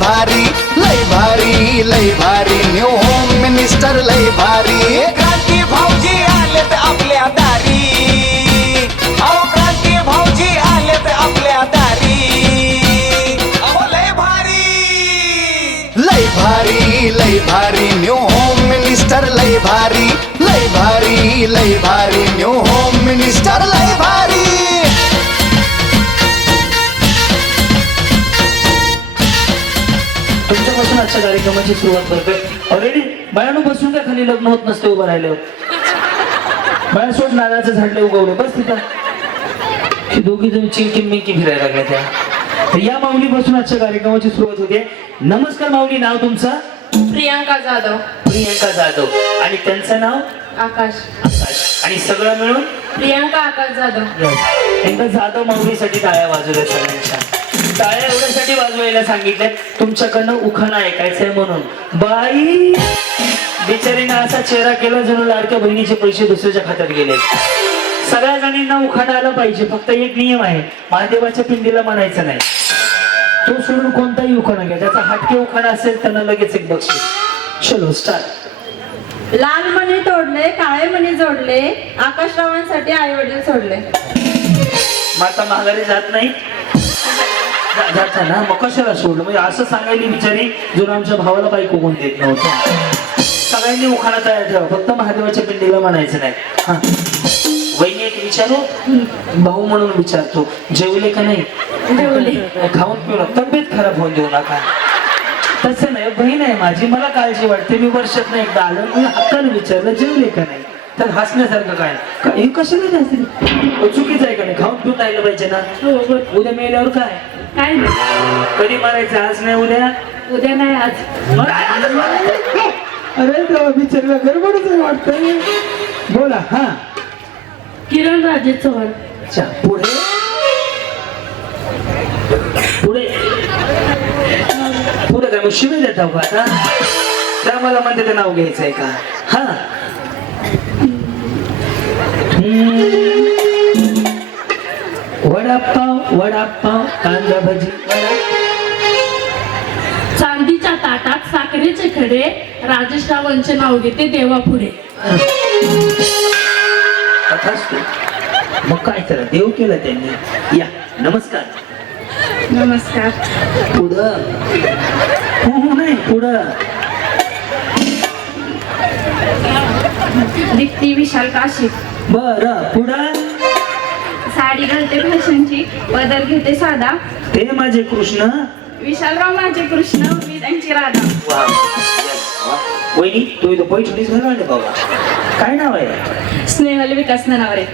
भारी लय भारी लय भारी न्यू होम मिनिस्टर लय भारी क्रांती भाऊजी आलेत आपल्या दारी अहो क्रांती भाऊजी आलेत आपल्या दारी अहो लय भारी न्यू होम मिनिस्टर लय भारी लय भारी न्यू होम मिनिस्टर लय भारी तुमच्यापासून आजच्या कार्यक्रमाची सुरुवात करतोय. ऑलरेडी बायानो बसून काय खाली लग्न होत नसते उभं राहिलं. बाया सोड नारळाचं झाडले उगवलं बस तिथं. ही दोघी जण चिंकिन मिंकी फिरायला लागल्या त्या. तर या माऊली बसून आजच्या कार्यक्रमाची सुरुवात होते. नमस्कार माऊली, नाव तुमचं? प्रियांका जाधव. प्रियांका जाधव. आणि त्यांचं नाव? आकाश. आकाश. आणि सगळं मिळून प्रियांका आकाश जाधव. एकदा जाधव माऊलीसाठी टाळ्या वाजवल्या सगळ्यांच्या. टाळ्या एवढ्यासाठी वाजवायला सांगितलं तुमच्याकडनं उखाणा ऐकायचंय म्हणून. बाई बिचारीनं असा चेहरा केला जणू लाडक्या बहिणीचे पैसे दुसऱ्याच्या खात्यात गेले. सगळ्या जणींना उखाणा आला पाहिजे. फक्त एक नियम आहे, महादेवाच्या पिंडीला म्हणायचं नाही. तो सोडून कोणताही उखाणा घ्या. ज्याचा हटके उखाणा असेल त्यांना लगेच एक बक्षीस. चलो स्टार्ट. लाल मणी तोडले, काळे मणी जोडले, आकाशरावांसाठी आई वडील सोडले. माता माघारी जात नाही जाता ना, मग कशाला सोडलं? म्हणजे असं सांगायला बिचारी जो आमच्या भावाला बायको कोण देत नव्हतं. सगळ्यांनी उखाणा तयार ठेवा, फक्त महादेवाच्या पिंडीला म्हणायचं नाही. हा वहिनी एक विचारू, भाऊ म्हणून विचारतो, जेवले का नाही? जेवले. खाऊन पिऊन तब्येत खराब होऊन देऊ नका. तसं नाही, बहीण आहे माझी, मला काळजी वाटते. मी वर्षात नाही एकदा आलं, मी हक्काने विचारलं जेवले का नाही. तर हसण्यासारखं काय हे कशाला जास्त चुकीचं आहे का नाही? खाऊन पिऊन राहिलं पाहिजे ना. उद्या मेल्यावर काय काय कधी मारायचं? आज नाही उद्या. उद्या नाही आज. अरे तेव्हा बिचारीला गडबडच वाटतंय. बोला. हा किरण राजे चव्हाण. अच्छा, पुढे पुढे पुढे काय मग शिवे देता का आता? त्या मला म्हणते ते नाव घ्यायचंय का? हा वडापाव वडापाव कांदा भजी. चांदीच्या ताटात साखरेचे खडे, राजेश रावांचे नाव घेते देवा पुढे. मग काय करा, देव केलं त्यांनी. या नमस्कार. नमस्कार. पुढं नाही पुढं. दीप्ती विशाल काशी. बरं पुढं. साडी घालते फॅशनची, पदर घेते साधा, ते माझे कृष्ण. विशालराव माझे कृष्ण, मी त्यांची राधा. वहिनी तू इथं पैठणीच घालून आले बाबा. काय नाव आहे? स्नेहल विकास ननावरे.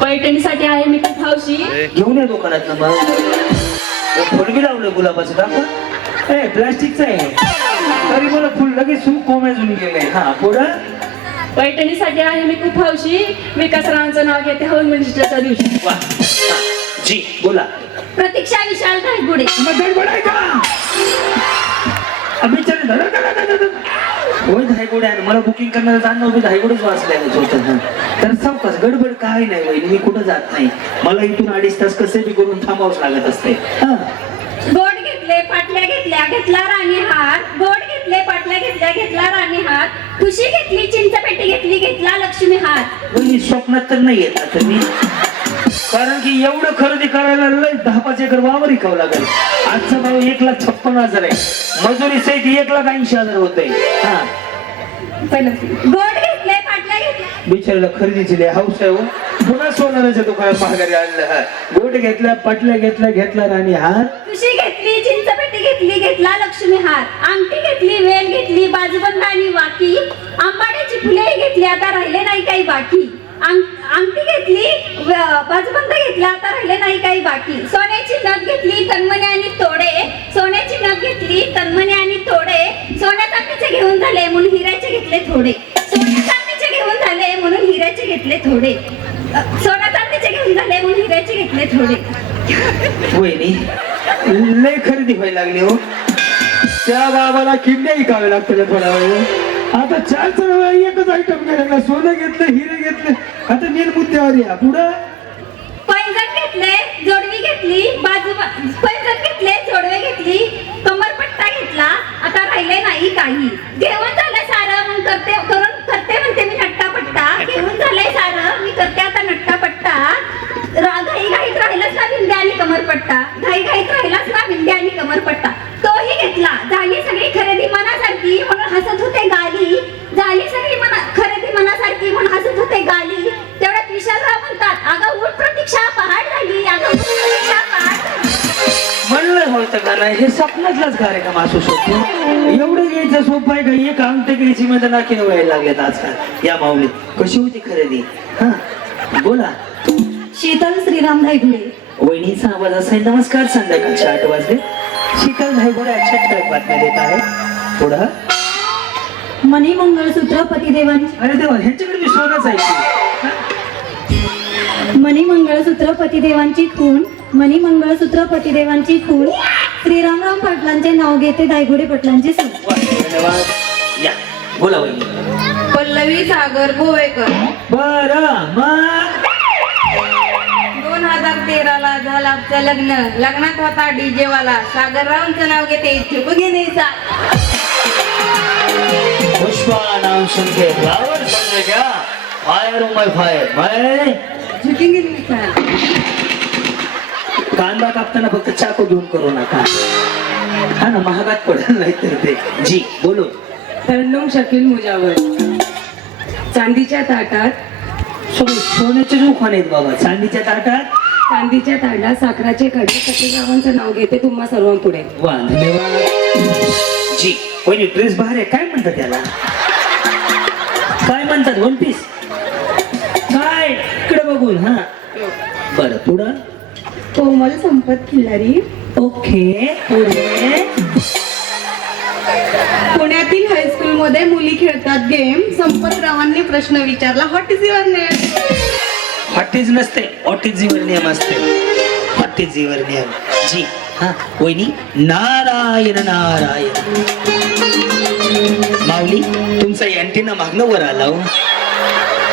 पैठणीसाठी आहे मी खूप हौशी. घेऊन या दुकानात ना. मग फुल बी लावलं गुलाबाचं दाखवा. ए प्लास्टिकचं आहे तरी मला फुल लगेच कोमेजून गेलंय. हा पुढं. पैठणीसाठी आहे मी खूप हौशी, विकासरावांचं नाव घेते हवन मिनिस्टरच्या दिवशी. वा जी बोला. प्रतीक्षा विशाल धायगुडे. होय धायगुडे आहे. मला बुकिंग करण्याचं जाणं होतं, धायगुडेच वाचल्याच होतं. तर सावकाश गडबड काय नाही वहिनी, मी कुठं जात नाही. मला इथून 2.5 तास कसे बी करून थांबावंच लागत असते. गोड घेतले पाटल्या घेतल्या, घेतला राणी हार. गोड घेतले पाटल्या घेतल्या, घेतला राणी हार. खुशी घेतली चिंचपेटी घेतली, घेतला लक्ष्मी हार. वहिनी स्वप्नात तर नाही येत ना तुम्ही, कारण की एवढं खरेदी करायला लय 10-5 एकर वावर विकावं लागेल. आजचा भाव 1,56,000 आहे. मजुरी सहित 1,80,000 होते. हा गोड घेतले पाटल्या घेतल्या. बिचारीला खरेदीची लय हौस आहे. पुन्हा सोनाराच्या दुकानात माघारी आणलं. गोट घेतला पाटल्या घेतला, घेतला राणी हार. खुशी घेतली चिंचपेटी घेतली, घेतला लक्ष्मी हार. अंगठी घेतली, वेल घेतली, बाजूबंद आणि वाकी. आंबाड्याची फुले घेतली, आता राहिले नाही काही बाकी. अंगठी घेतली, बाजूबंद घेतला, आता राहिले नाही काही बाकी. सोन्याची नथ घेतली, तन्मने आणि तोडे. सोन्याची नथ घेतली, तन्मने आणि तोडे. सोन्या चांदीचे घेऊन झाले म्हणून हिऱ्याचे घेतले थोडे. सोन्या चांदीचे घेऊन झाले म्हणून हिऱ्याचे घेतले थोडे. सोन्या चांदीचे घेऊन झाले म्हणून हिऱ्याचे घेतले थोडे. वहिनी लय खरेदी व्हायला लागली हो. त्या बाबाला किंड्या विकावे लागतील थोडा वेळ. आता 4 वेळा एकच आयटम केला. सोनं घेतलं, हिरे घेतले. आता मेन मुद्द्यावर या. पुढं पैंजण घेतले, जोडवी घेतली, घेतली, पैंजण घेतले, जोडवे घेतली, कमरपट्टा घेतला, आता राहिले नाही काही. घेऊन झालं सारं, मग करते म्हणते मी नट्टापट्टा. घेऊन झालंय सारं, मी करते आता नट्टापट्टा. घाईघाईत राहिलाच ना भिंड्या आणि कमरपट्टा, घाईघाईत राहिलाच ना भिंड्या आणि कमरपट्टा. तोही घेतला, झाली सगळी खरेदी मनासारखी म्हणून हसत होते गाली. झाली सगळी खरेदी मनासारखी म्हणून हसत होते गाली. तेवढ्यात विशालराव म्हणतात, अगं उठ प्रतीक्षा पहाट झाली, अगं उठ प्रतीक्षा पहाट झाली. म्हणलं होतं का नाही, हे स्वप्नातलाच कार्यक्रम असू शकतो. एवढं घ्यायचं सोपं आहे का? एक अंगठी घ्यायची मध्ये नाकीने व्हायला लागलेत आजकाल या माऊली. कशी होती खरेदी? हा बोला. शीतल श्रीराम धायगुडे. वहिनीचा आवाज असेल. नमस्कार, संध्याकाळचे 8 वाजले. शीतल धायगुडे अशा ठळक बातम्या देत आहे. पुढं मणी मंगळसूत्र पतिदेवांची. अरे देवा, ह्यांच्याकडे विश्वास आहे की? मणी मंगळसूत्र पतिदेवांची खून, मणी मंगळसूत्र पतिदेवांची खून. श्रीरामराव पाटलांचे नाव घेते धायगुडे पाटलांचे सून. वा, धन्यवाद. या बोला वहिनी. पल्लवी सागर गोवेकर. बरं मग 2013 ला झालं आमचं लग्न. लग्नात होता डीजे वाला. सागररावांचं नाव घेते चुपगिनीचा. पुष्पा नाम सुनके फ्लावर समझे क्या? फायर माय फायर माय. चुपगिनीचा. कांदा कापताना फक्त चाकू घेऊन करू नका, हा ना, महागात पडेल नाही तर ते. जी बोलो. तरंडुम शकील मुजावर. चांदीच्या ताटात. सोन्याचे जोखान आहेत बाबा. चांदीच्या ताटात. चांदीच्या ताटात साखराचे खडे. सतीरावांचं नाव घेते तुम्हा सर्वांपुढे. वा, धन्यवाद. जी वहिनी, ड्रेस बाहेर आहे, काय म्हणतात त्याला? काय म्हणतात? 1 पीस काय? इकडे बघून. हा बरं, पुढं. कोमल संपत खिल्लारी. ओके, पुढे. पुण्यातील हायस्कूल मध्ये मुली खेळतात गेम. संपतरावांनी प्रश्न विचारला, व्हॉट इज युअर नेम? हॉटेज नसते, ऑटिजीवर नियम असते. हॉटेजीवर नियम. जी हा वहिनी. नारायण नारायण. माऊली, तुमचा अँटेना मागणं वर आला हो.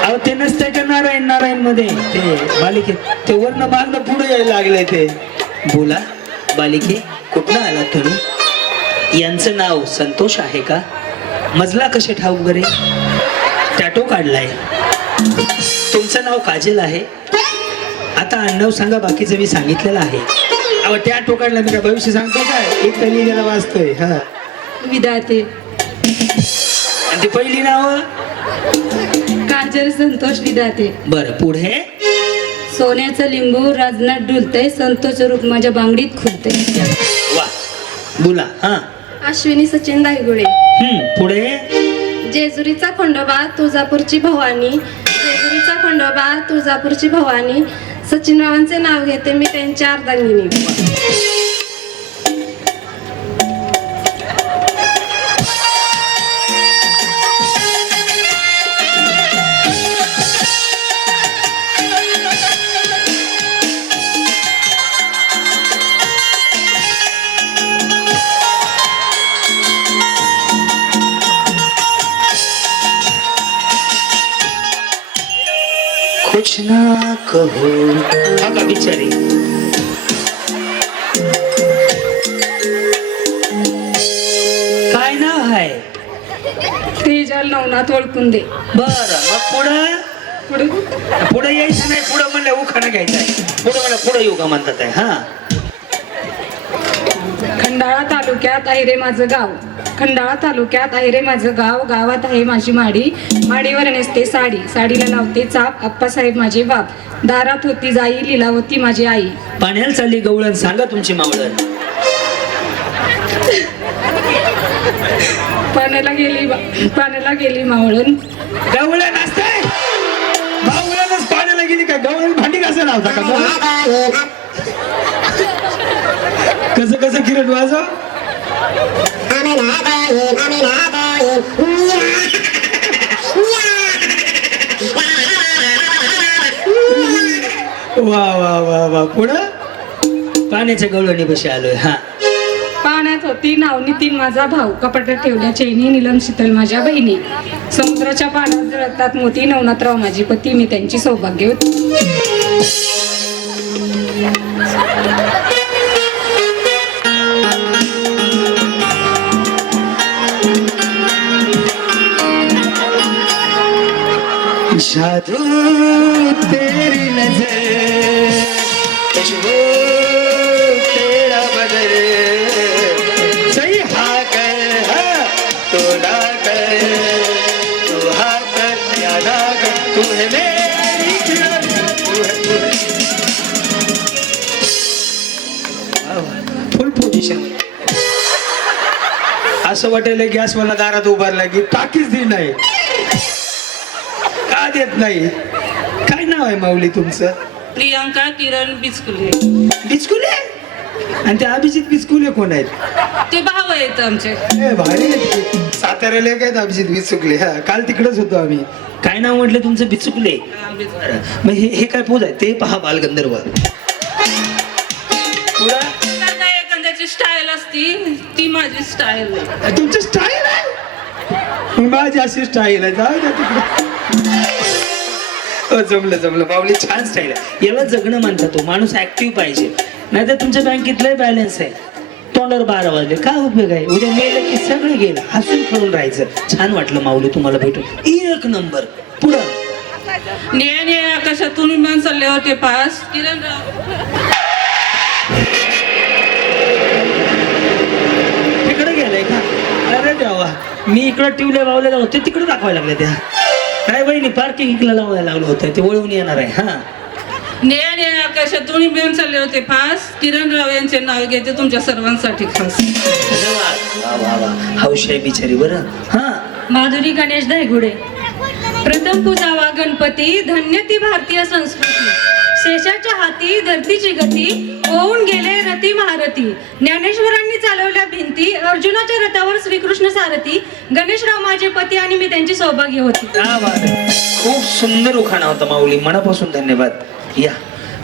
अहो ते नसतंय का नारायण नारायण मध्ये ते बालिके, ते वरनं मागणं पुढे यायला लागलंय ते. बोला बालिके, कुठनं आला तुम्ही? यांचं नाव संतोष आहे का? मजला कसे ठाऊक बरे? टॅटो काढलाय. तुमचं नाव काजल आहे. आता आडनाव सांगा, बाकीचं मी सांगितलेलं आहे. अहो टॅटो काढला मी काय भविष्य सांगतो काय? एक पहिली गेला वाचतोय. हा विधाते. आणि ती पहिली नाव काजल संतोष विधाते. बरं, पुढे. सोन्याचं लिंबू राजनाथ डुलतय. संतोष रूप माझ्या बांगडीत खुलतय. वा, बोला. हा अश्विनी सचिन दायगुडे. पुढे. जेजुरीचा खंडोबा तुळजापूरची भवानी. जेजुरीचा खंडोबा तुळजापूरची भवानी. सचिन बाबांचे नाव घेते मी त्यांच्या अर्धांगिनी. कुछ ना कहो. हा का बिचारी? काय नाव आहे? तेजल नवनाथ ओळखून दे. बरं, मग पुढं. पुढे पुढे यायचं नाही. पुढं म्हणलं उखाणा घ्यायचा आहे. पुढं म्हणलं पुढं येऊ का म्हणतात आहे. हा खंडाळा तालुक्यात आहे रे माझं गाव. खंडाळा तालुक्यात आहे रे माझं गाव. गावात आहे माझी माडी. माडीवर नेसते साडी. साडीला लावते चाप. आप्पासाहेब माझे बाप. दारात होती जाई. लिलावती माझी आई. पाण्याला चालली गवळण, सांगा तुमची मावळण. पाण्याला गेली मावळण. गवळण असते. मावळणच पाण्याला गेली काय? गवळण भांडी कसं लावता का? कसं कसं किरण वाजव. वा वा वा वा. पुढं. पाण्याच्या गवळणी बशी आलोय. हा पाण्यात होती नाव नितीन माझा भाऊ. कपाटात ठेवल्या चैनी. नीलम शीतल माझ्या बहिणी. समुद्राच्या पाण्यात जळतात मोती. नवनाथराव माझी पती. मी त्यांची सौभाग्यवती. जादू तेरी नजर खुशबू तेरा बदल सही हाँ कर हाँ तो ना कर तू हाँ कर या ना कर तू है मेरी किरण तू है फुल पोझिशन. असं वाटेल गॅस मला दारात उभारला की टाकीच दी नाही का देत नाही. काय नाव आहे माऊली तुमचं? प्रियांका किरण बिचकुले. बिचकुले? आणि ते अभिजित बिचकुले कोण आहेत? ते भाव आहेत आमचे. ए, भारी आहेत ते. साताऱ्याला काय अभिजित बिचुकले. हा काल तिकडेच होतो आम्ही. काय नाव म्हटलं तुमचं? बिचुकले. मग हे काय पोज आहे ते पहा बालगंधर्व. पुढं काय एखाद्याची स्टाईल असती ती माझी स्टाईल आहे. तुमची स्टाईल आहे? माझी अशी स्टाईल आहे. जाऊ द्या तिकडे. जमलं माऊली छान स्टाईल आहे. याला जगणं म्हणतात. तो माणूस ऍक्टिव्ह पाहिजे. नाहीतर तुमच्या बँकेतलं बॅलन्स आहे तोंडावर 12 वाजले काय उपयोग आहे. उद्या मेलं की सगळं गेलं. हसून खेळून राहायचं. छान वाटलं माऊली तुम्हाला भेटून. 1 नंबर. पुढं ने आकाशातून विमान चालले होते पास किरणराव. तिकडे गेलाय का? अरे देवा मी इकडं टिवल्या बावल्या होते तिकडे दाखवायला लागले त्या. काय बहिणी पार्किंग इकडे लावायला लागलं होतं ते वळवून येणार आहे. हा ने आकाशातून विमान चालले होते पास किरणराव यांचे नाव घेते तुमच्या सर्वांसाठी खास. हौश आहे बिचारी. बरं हा माधुरी गणेश धायगुडे. प्रथम पूजावा गणपती धन्य ती भारतीय संस्कृती. शेषाच्या हाती धरतीची गती होऊन गेले रती महारथी. ज्ञानेश्वरांनी चालवल्या भिंती अर्जुनाच्या रथावर श्रीकृष्ण सारथी. गणेशराव माझे पती आणि मी त्यांची सौभाग्य होती. खूप सुंदर उखाणा होता माऊली. मनापासून धन्यवाद. या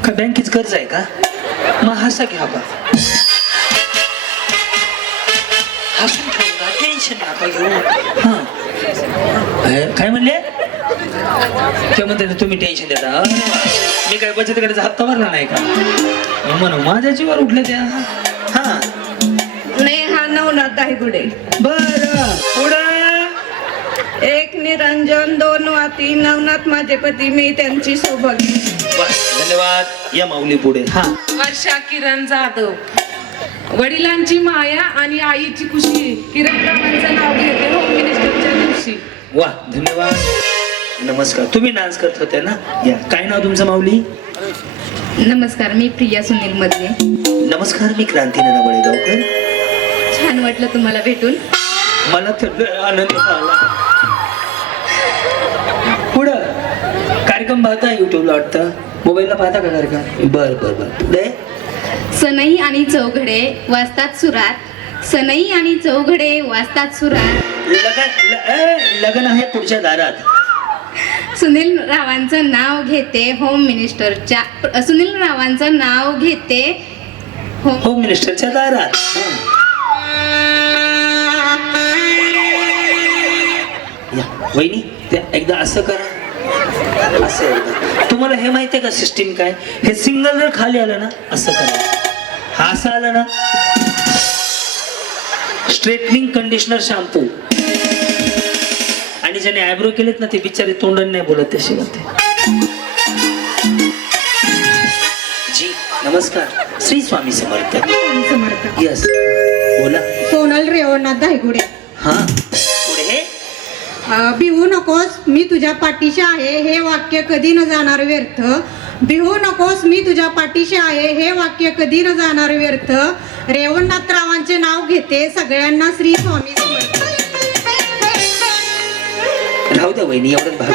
का बँकेच कर्ज आहे का? मग हसा घ्या बा. हसून ठेवू टेन्शन नका घेऊ. हा काय म्हणले ते म्हणते तुम्ही टेन्शन देता. मी काय बचत गटाचा हप्ता भरला नाही का? म्हणून माझ्या जीवावर उठले त्या. हा नेहा नवनाथ धायगुडे. बरं पुढं एक निरंजन 2 वाती नवनाथ माझे पती मी त्यांची सौभाग्य. धन्यवाद. या माऊली पुढे. हा वर्षा किरण जाधव. वडिलांची माया आणि आईची खुशी किरणरावांचं नाव घेते होम मिनिस्टरच्या दिवशी. वा धन्यवाद. नमस्कार. तुम्ही डान्स करत होते ना? या काय नाव तुमचं माऊली? नमस्कार मी प्रिया सुनील मधले. नमस्कार मी क्रांती नाना बळेगावकर. छान वाटलं तुम्हाला भेटून. मला तर आनंद झाला. पुढं कार्यक्रम पाहता युट्यूबला वाटतं मोबाईलला पाहता का कार्यक्रम? बर पुढे सनई आणि चौघडे वाजतात सुरात. सनई आणि चौघडे वाजतात सुरात. लग्न आहे पुढच्या दारात. सुनील रावांचं नाव घेते होम मिनिस्टरच्या. सुनील रावांचं नाव घेते होम मिनिस्टरच्या दारात. या वहिनी ते एकदा असं करा. असं एकदा. तुम्हाला हे माहिती आहे का सिस्टीम काय? हे सिंगल जर खाली आलं ना असं करा. हा असं आलं ना स्ट्रेटनिंग कंडिशनर शॅम्पू. आणि ज्याने आयब्रो केलेत ना ते बिचारे तोंडाने नाही बोलत तसे होते. जी नमस्कार. श्री स्वामी समर्थ. समर्थ. यस बोला. सोनल रेवणनाथ धायगुडे. हा पुढे भिवू नकोस मी तुझ्या पाठीशी आहे हे वाक्य कधी न जाणार व्यर्थ. भिवू नकोस मी तुझ्या पाठीशी आहे हे वाक्य कधी न जाणार व्यर्थ. रेवणनाथरावांचे नाव घेते सगळ्यांना श्री स्वामी समर्थ. राहू द्या वहिनी एवढंच भाग.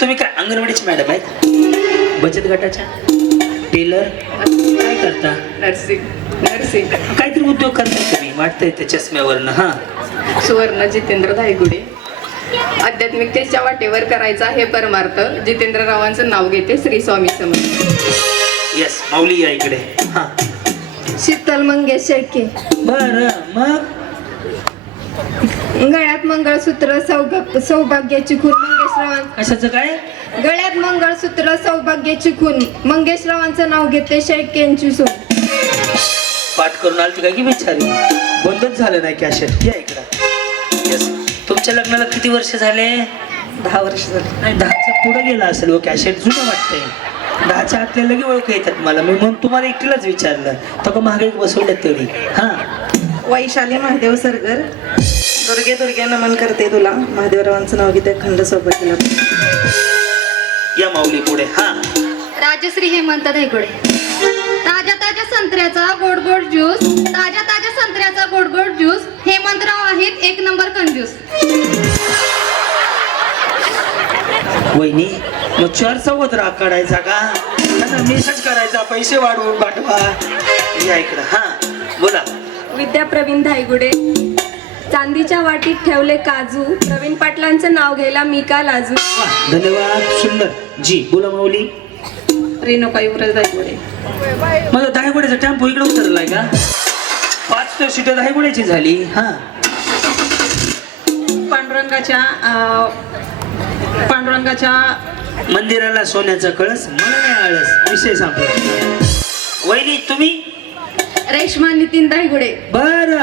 तुम्ही काय अंगणवाडीची मॅडम आहेत? बचत गटाच्या टेलर काय करता? नर्सिंग काहीतरी उद्योग करताय तुम्ही वाटतंय त्या चष्म्यावरनं. हा सुवर्ण जितेंद्र धायगुडे. आध्यात्मिकतेच्या वाटेवर करायचा हे परमार्थ. जितेंद्र रावांचं नाव घेते श्री स्वामी समर्थ. यस माऊली या इकडे. हा शीतल मंगेश शेळके. बर मग गळ्यात मंगळसूत्र सौभाग्याची खून मंगेशरावां. कशाचं काय? गळ्यात मंगळसूत्र सौभाग्याची खून मंगेशरावांचं नाव घेते शेळकेंची सून. पाठ करून आलती काय की बिचारी? बंदच झालं नाही कॅशेट. या इकडं. यस तुमच्या लग्नाला किती वर्ष झाले? 10 वर्ष झाली. नाही 10च्या पुढे गेला असेल व कॅशेट जुनं वाटतंय. 10च्या आतल्या लगे ओळख येतात मला. मी म्हणून तुम्हाला एकटीलाच विचारलं तर का महागाई बसवल्यात तेवढी. हा वैशाली महादेव सरगर. दुर्गे नमन करते तुला. महादेवरावांचं नाव घेते खंड सोबतीला. या माऊली पुढे. हा राजश्री हेमंत धायगुडे. ताज्या ताज्या संत्र्याचा गोड गोड ज्यूस, ताज्या ताज्या संत्र्याचा गोड गोड ज्यूस. हेमंतराव आहेत 1 नंबर कंजूस. वहिनी मग 4 चौघात राग काढायचा का? मेसेज करायचा पैसे वाढवून पाठवा. या इकडं. हा बोला. विद्या प्रवीण धायगुडे. चांदीच्या वाटीत ठेवले काजू, प्रवीण पाटलांचं नाव घ्यायला मी का लाजू. वा, धन्यवाद. सुंदर. जी बोला माऊली. रेणुका युवराज धायगुडे. माझा दहागुड्याचा टेम्पो इकडे उतरलाय का? 5 तर सीट दहागुड्याची झाली. हा पांडुरंगाच्या मंदिराला सोन्याचा कळस, मला नाही आळस. विषय संपला. वहिनी तुम्ही? रेश्मा नितीन धायगुडे. बर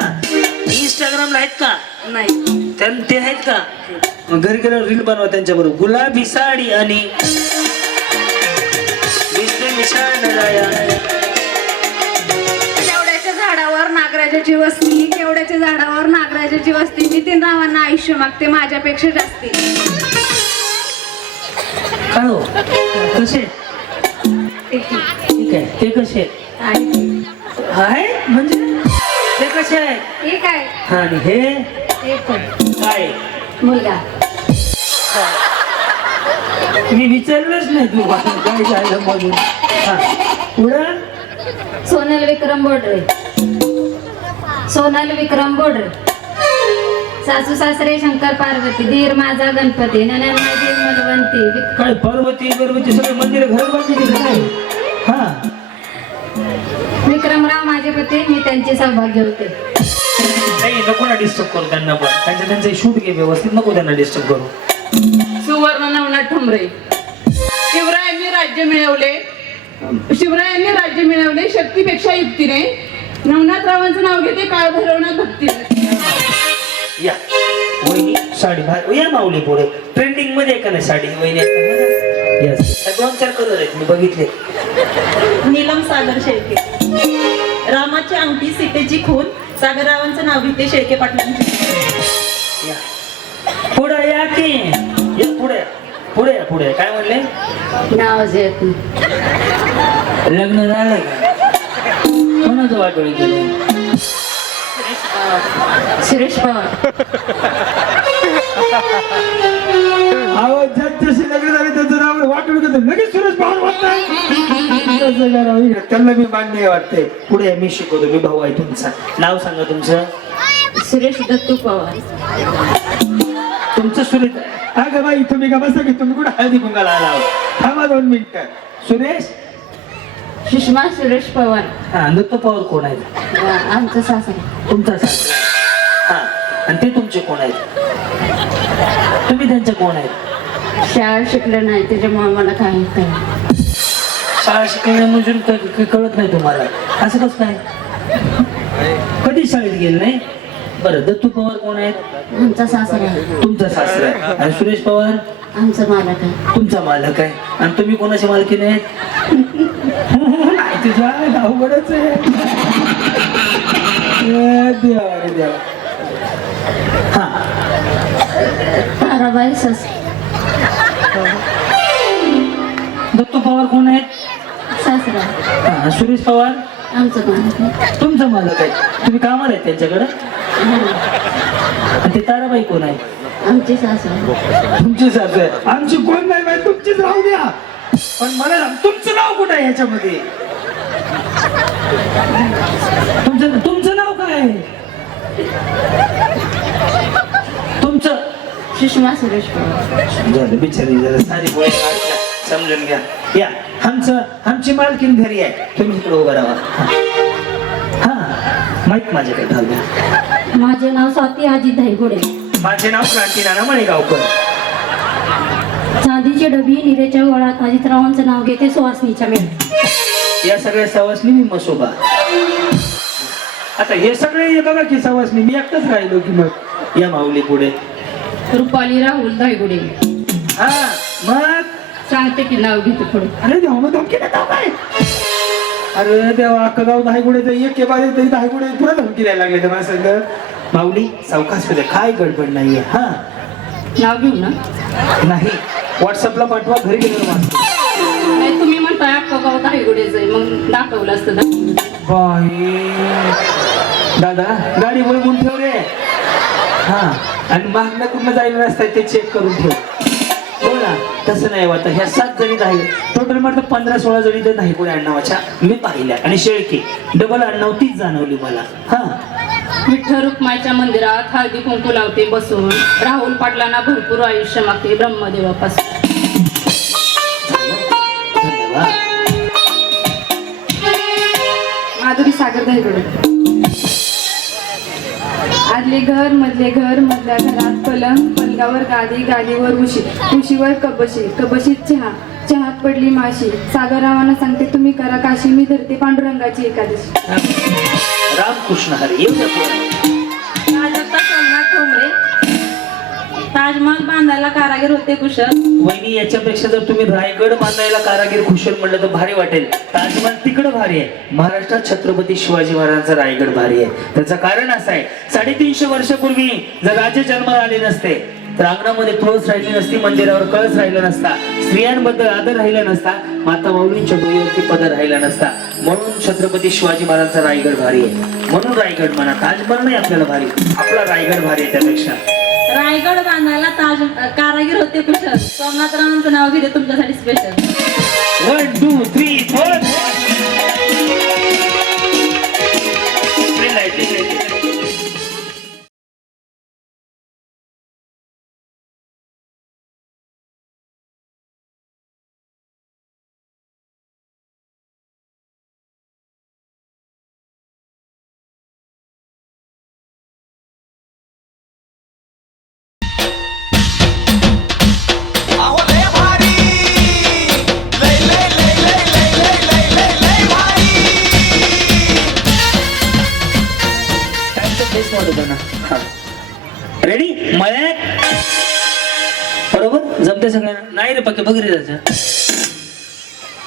इंस्टाग्रामला आहेत का? नाही. ते आहेत का? मग घरी गेल्यावर रील बनवा त्यांच्या बरोबर. गुलाबी साडी आणि केवड्याच्या झाडावर नागराजाची वस्ती, केवड्याच्या झाडावर नागराजाची वस्ती. नितीन रावांना आयुष्य मागते माझ्यापेक्षा जास्ती. काय हो कसे? ठीक आहे. ते कसे आहे? म्हणजे ते कसे आहे? ठीक आहे. हा आणि हे काय? मुलगा. मी विचारलंच नाही तुम्हाला काय झालं म्हणून. हा पुढं. सोनल विक्रम बोडरे. सोनल विक्रम बोडरे. सासू सासरे शंकर पार्वती, धीर माझा गणपती, ननन माझी मलवंती. काय पार्वती सगळे मंदिर घर बांधली काय? हा विक्रमराव माझे पती, मी त्यांचे सौभाग्य होते. नाही नको ना डिस्टर्ब करू त्यांना. पण त्यांचं शूट घे व्यवस्थित. नको त्यांना डिस्टर्ब करू. सुवर्ण नवनाथ ठमरे. शिवरायांनी राज्य मिळवले शक्तीपेक्षा युक्तीने. नवनाथरावांचं नाव घेते काळ भैरवनाथ भक्तीने. या वहिनी साडी बाहेर. या माऊली पुढे. ट्रेंडिंग मध्ये का नाही साडी वहिनी? यस 2-4 कलर आहेत मी बघितले. नीलम सागर शेळके. रामाची अंगठी सीतेची खून, सागररावांचं नाव घेते शेळके पाटलांची. या पुढे या की. या पुढे काय म्हणले? नाव घेत लग्न झालं का? कोणाचं वाटोळी केलं? सुरेश पवार. जसे लग्न झाले त्याचं नाव वाटोळी करतो लगेच सुरेश पवार वाटतंय. त्यांना मी मान्य वाटतंय. पुढे मी शिकवतो. मी भाऊ आहे तुमचा. नाव सांगा तुमचं. सुरेश दत्तू पवार. तुमचं सुरेश. अगं बाई तुम्ही का बसा की तुम्ही कुठे हळदी कुंकाला आला आहोत? थांबा 2 मिनिटं. सुरेश. सुषमा सुरेश पवार. हा दत्त पवार कोण आहेत? आमचं सासरा. तुमचा सासरा. हा आणि ते तुमचे कोण आहेत? तुम्ही त्यांचे कोण आहेत? शाळा शिकलं नाही त्याच्यामुळे मला काय काय. शाळा शिकण्या म्हणजे कळत नाही तुम्हाला? असं कसं काय? कधी शाळेत गेलं नाही? बरं दत्तू पवार कोण आहेत? आमचा सासरा. तुमचा सासरा आहे. आणि सुरेश पवार? आमचं मालक आहे. तुमचा मालक आहे. आणि तुम्ही कोणाच्या मालकीने आहेत? तुझ्या अवघडच आहे. देवा. हा ताराबाई सस. दत्तू पवार कोण आहेत? सासरा. हा सुरेश पवार? आमचं मालक आहे. तुमचा मालक आहे. तुम्ही कामाला आहेत त्यांच्याकडे? आणि ते ताराबाई कोण आहे? आमची सासरा. तुमची सासू आहे. आमची कोण नाही बाई. तुमचीच राहू द्या. पण मला सांग तुमचं नाव कुठं आहे ह्याच्यामध्ये? तुमचं नाव काय आहे? तुमचं? सुषमा सुरेश पवार. झालं बिचारी जरा सारी गोळ्या काढल्या. समजून घ्या. या आमची मालकीन घरी आहे. तुम्ही इकडे उभं राहा. हा माहित माझ्याकडे घाल द्या. माझे नाव स्वाती आजी धायगुडे. माझे नाव क्रांती नाना मळेगावकर. चांदीची डबी निरेच्या वळात अजितरावांचं नाव घेते सुवासनीच्या मेळ. या सगळ्या सवासनी मी मसोबा. आता हे सगळे बघा की सवासनी. मी एकटाच राहिलो की मग. या माऊली पुढे. रुपाली राहुल धायगुडे. हा मग सांगते की नाव घेते पुढे. अरे देवा मग धमकी देता काय? अरे देवा अख्खं गाव धायगुड्याचं एक बाजू तरी धायगुडे पुन्हा धमकी द्यायला लागले तर मला सगळं. माऊली सावकाश मध्ये काय गडबड नाहीये. हा नाव घेऊ ना? नाही व्हॉट्सअपला पाठवा घरी गेल्यावर वाचतो. नाही तुम्ही म्हणताय अख्खा गाव धायगुडेच आहे मग दाखवलं असतं ना. बाई दादा गाडी वळवून ठेव रे. हा आणि मागणं कुठं जायला नसतात ते चेक करून ठेव. हो ना तसं नाही आता ह्या 7 जणी आहे टोटल म्हटलं 15-16 जणी तर नाही कोणी आडनावाच्या मी पाहिल्या. आणि शेळके डबल आडनाव तीच जाणवली मला. हा विठ्ठल रुक्माईच्या मंदिरात हळदी कुंकू लावते बसून. राहुल पाटलांना भरपूर आयुष्य मागते ब्रह्मदेवापासून. धन्यवाद. माधुरी सागर धायगुडे. आदले घर मधल्या घरात पलंग, पलंगावर गादी, गादीवर उशी, उशीवर कबशी, कबशीत चहा, चहात पडली माशी. सागररावांना सांगते तुम्ही करा काशी, मी धरते पांडुरंगाची एकादशी. रामकृष्ण हरी येऊ द्या पुढे. प्राजक्ता सोमनाथ ठोंबरे. ताजमहल बांधायला कारागीर होते कुशल. वहिनी याच्यापेक्षा जर तुम्ही रायगड बांधायला कारागीर कुशल म्हणलं तर भारी वाटेल. ताजमहल तिकडं भारी आहे. महाराष्ट्रात छत्रपती शिवाजी महाराजांचा रायगड भारी आहे. त्याचं कारण असं आहे 350 वर्षापूर्वी जर राजे जन्माला आले नसते तर अंगणामध्ये तुळस राहिली नसती, मंदिरावर कळस राहिला नसता, स्त्रियांबद्दल आदर राहिला नसता, माता माऊलींच्या डोळ्यावरती पदर राहिला नसता. म्हणून छत्रपती शिवाजी महाराजांचा रायगड भारी आहे. म्हणून रायगड म्हणा. ताजमहल नाही आपल्याला भारी, आपला रायगड भारी आहे त्यापेक्षा. रायगड बांधायला कारागीर होते कुशल. सोमनाथरावांचं नाव घेते तुमच्यासाठी स्पेशल. 1 2 3 4 अहो लय भारी लय लय लय लय लय लय लय लय लय भारी. रेडी मळ्यात बरोबर जमते सगळ्यांना. नाही रे पक्के बघ रे राजा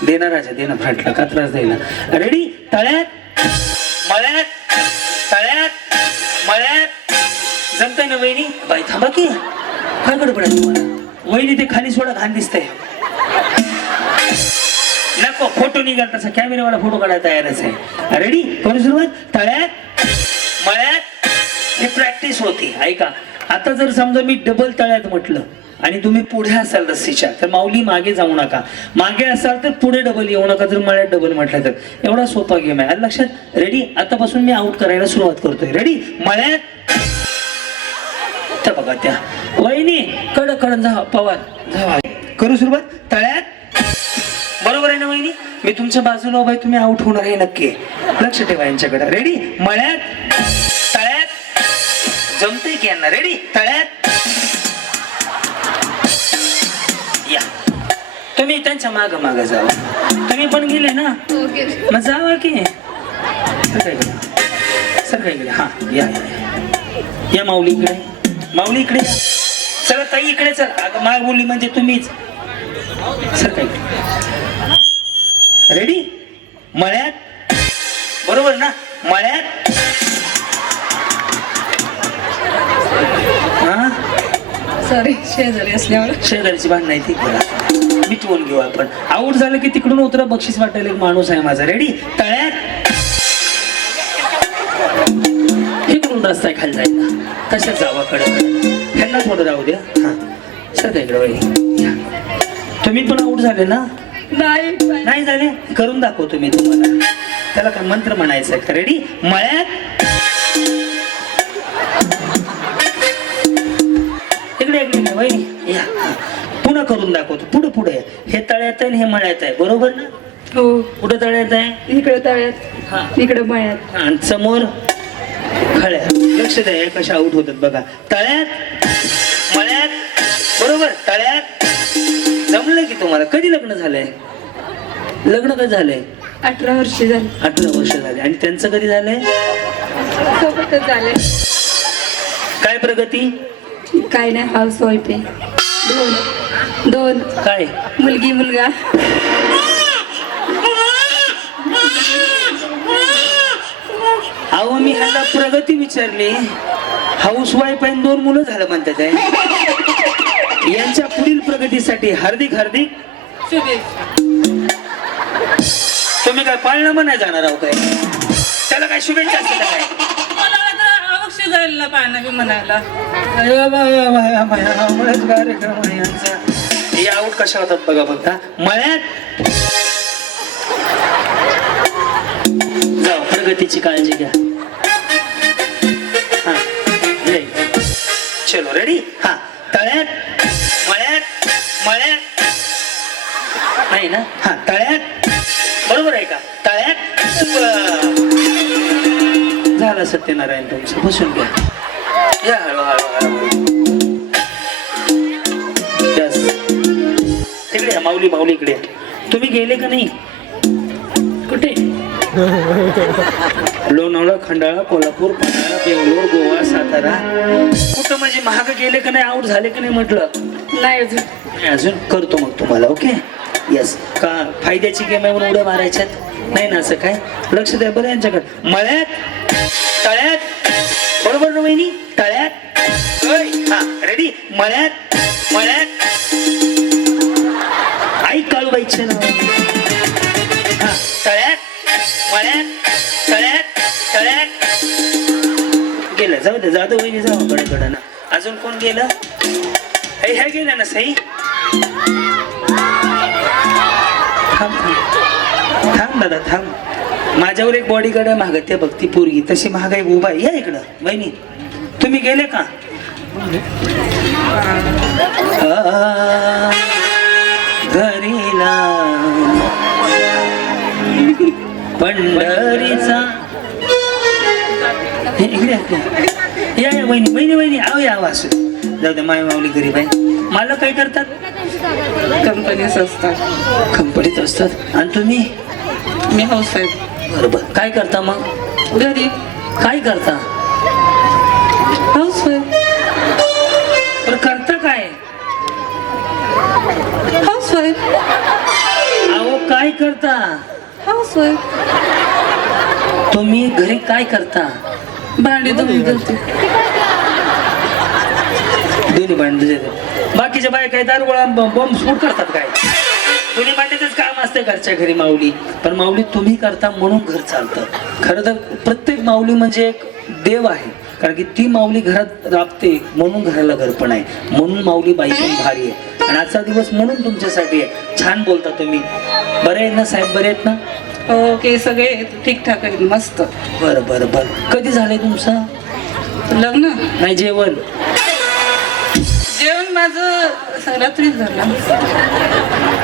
देणार राजा देणार फ्रंटला का त्रास द्यायला. रेडी तळ्यात मळ्यात तळ्यात मळ्यात जमतंय ना वहिनी. बाई थांबा की काय गडबड आहे तुम्हाला. वहिनी ते खाली सोडा घाण दिसतंय. नको फोटो निघाल तसा कॅमेरावाला फोटो काढायला तयारच आहे. रेडी करू सुरुवात. तळ्यात मळ्यात हे प्रॅक्टिस होती. ऐका आता जर समजा मी डबल तळ्यात म्हटलं आणि तुम्ही पुढे असाल रस्सीच्या तर माऊली मागे जाऊ नका. मागे असाल तर पुढे डबल येऊ नका. जर मळ्यात डबल म्हटलं तर एवढा सोपा गेम आहे. लक्षात. रेडी आतापासून मी आउट करायला सुरुवात करतोय. रेडी मळ्यात त्या बघा त्या वहिनी कडकडन जा पवार जा करू सुरुवात. तळ्यात बरोबर आहे ना वहिनी. मी तुमच्या बाजूला उभा आहे तुम्ही आउट होणार आहे नक्की. लक्ष ठेवा यांच्याकडे. रेडी मळ्यात तळ्यात जमते की यांना. रेडी तळ्यात या. तुम्ही त्यांच्या माग माग जावा. तुम्ही पण गेले ना मग जावा की. सर काय गेले. हा या या माऊली इकडे. माऊली इकडे चला. ताई इकडे चल. आता माग बोलली म्हणजे तुम्हीच. सर काय रेडी मळ्यात बरोबर ना. मळ्यात हा सॉरी शेजारी असल्यावर. शेजारीची भांडण नाही ती करा. मिटवून घेऊ आपण. आऊट झालं की तिकडून उतरा. बक्षीस वाटायला एक माणूस आहे माझा. रेडी तळ्यात इकडून रस्ता खाली जायला तशाच जावा कडे. ह्यांना थोडं राहू द्या. हा सर काय इकडे. तुम्ही पण आऊट झाले ना. नाही झाले करून दाखवतो मी तुम्हाला. त्याला काय मंत्र म्हणायचं आहे का. रेडी मळ्यात इकडे इकडे वहिनी या. पुन्हा करून दाखवतो. पुढे पुढे हे तळ्यात आहे हे मळ्यात आहे बरोबर ना. हो कुठे तळ्यात आहे. इकडे तळ्यात इकडे मळ्यात. आणि समोर खळ्यात. लक्ष द्या हे कशा आऊट होतात बघा. तळ्यात मळ्यात बरोबर. तळ्यात जमलं की तुम्हाला. कधी लग्न झालंय. लग्न कधी झालंय. 18 वर्ष झाली. 18 वर्ष झाले. आणि त्यांचं कधी झालंय. सोबतच झाले. काय प्रगती. काय नाही हाऊस वाईफ आहे. दोन काय मुलगी मुलगा. अहो मी ह्याला प्रगती विचारली, हाऊस वाईफ आहे 2 मुलं झालं म्हणतात आहे. यांच्या पुढील प्रगतीसाठी हार्दिक हार्दिक तुम्ही काय पाळणं म्हणा जाणार आहो काय? त्याला काय शुभेच्छा असतील काय? अवश्य जायला पाहणं बी म्हणायला. कार्यक्रम आहे यांचा. हे आऊट कशा होतात बघा फक्त मळ्यात जाऊ. प्रगतीची काळजी घ्या. हा रेडी चलो रेडी. हा तळ्यात मळ्यात मळ्यात नाही ना. हा तळ्यात बरोबर आहे का? तळ्यात झालं सत्यनारायण तुमचं. बसून घ्या. या हळूहळू यस तिकडे या. माऊली माऊली इकडे. तुम्ही गेले का नाही कुठे? लोणावळा खंडाळा कोल्हापूर पन्हाळा बेंगलोर गोवा सातारा कुठं म्हणजे महाग गेले का नाही? आऊट झाले का नाही म्हटलं? नाही अजून. नाही अजून. करतो मग तुम्हाला. Okay yes. का फायद्याची गेम आहे म्हणून उड्या मारायच्यात नाही ना असं काय? लक्ष द्या बरं यांच्याकडे. मळ्यात तळ्यात बरोबर ना वहिनी? तळ्यात हा रेडी. मळ्यात मळ्यात आई काळूबाईचे नाव. हा तळ्यात मळ्यात तळ्यात तळ्यात गेलं. जाऊ दे जाधव वहिनी जाऊ कडे ना. अजून कोण गेलं? ह्या गेल्या ना सई. थांब थांब थांब दादा थांब. माझ्यावर एक बॉडीगार्ड आहे महाग. त्या बघती पोरगी तशी महागाई उभा आहे. या इकडं वहिनी. तुम्ही गेले का? घरीला पंढरीचा. इकडे या या वहिनी वहिनी वहिनी आव या आवाज. जाऊ दे माय माऊली गरीब आहे. मला काय करतात? कंपनीच असतात. कंपनीत असतात. आणि तुम्ही? मी हाऊस वाईफ. बरोबर. काय करता मग? घरी काय करता? House wife. पण करता काय? House wife. अहो काय करता? House wife. तुम्ही घरी काय करता? भांडी धुवून घालते. दोन्ही भांडी. बाकीच्या बाया काय दारुगोळा बॉम्ब स्फोट करतात काय? दोन्ही भांड्याचंच काम असतं घरच्या घरी माऊली. पण माऊली तुम्ही करता म्हणून घर चालतं. खरं तर प्रत्येक माऊली म्हणजे एक देव आहे. कारण की ती माऊली घरात राबते म्हणून घराला घर पण आहे. म्हणून माऊली बाई पण भारी आहे. आणि आजचा दिवस म्हणून तुमच्यासाठी आहे. छान बोलता तुम्ही. बरे आहेत ना साहेब? बरे आहेत ना? ओके सगळे ठीकठाक आहेत. मस्त. बरं बरं बरं. कधी झालंय तुमचं लग्न? नाही जेवण? जेवण माझं रात्रीच झालं.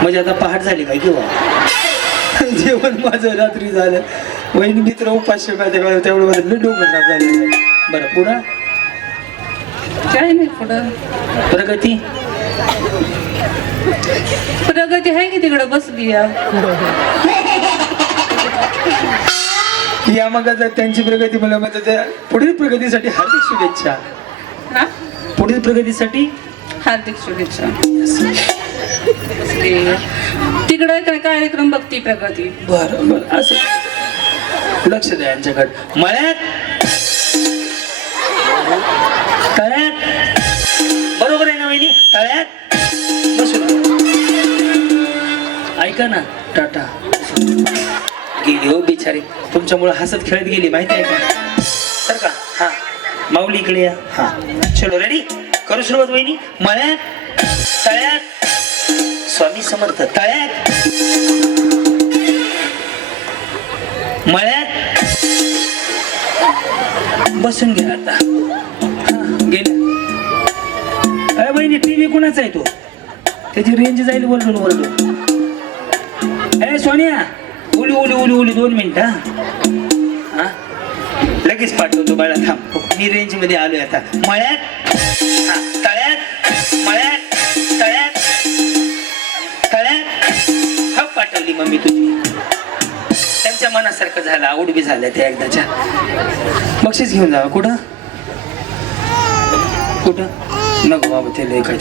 म्हणजे आता पहाट झाली काय किंवा? जेवण माझं रात्री झालं. वहिनी मित्र उपास्य तेवढं माझं डोकं खराब झालं. बरं पुढं काय नाही पुढं. प्रगती प्रगती आहे की तिकडं बसली या. या मग आता त्यांची प्रगती मला मग त्या पुढील प्रगतीसाठी हार्दिक शुभेच्छा. हा? पुढील प्रगतीसाठी हार्दिक शुभेच्छा. तिकडं काय कार्यक्रम बघती प्रगती. बरं बरं असं लक्ष द्या यांच्याकडे. मळ्यात तळ्यात बरोबर आहे ना वहिनी? तळ्यात बसून ऐका ना. टाटा गेली हो बिचारी. तुमच्यामुळे हसत खेळत गेली माहिती आहे का? तर का हा माऊली इकडे या. हा चलो रेडी. करू सुरुवात वहिनी. मळ्यात तळ्यात स्वामी समर्थ. तळ्यात मळ्यात बसून घ्या आता. गेल्या अरे बहिणी टीव्ही कोणाचा आहे तो? त्याची रेंज जाईल वरडून वरडून. ए सोनिया उली उली उली उली 2 मिनिट. हा लगेच पाठवतो बाळा. थांब मी रेंज मध्ये आलोय आता. मळ्यात हा तळ्यात मळ्यात तळ्यात तळ्यात हप पाठवली मम्मी तुझी. त्यांच्या मनासारखं झालं. आवड बी झाल्या त्या एकदाच्या. बक्षीस घेऊन जावा. कुठं कुठं? नको बाबा ते लय काय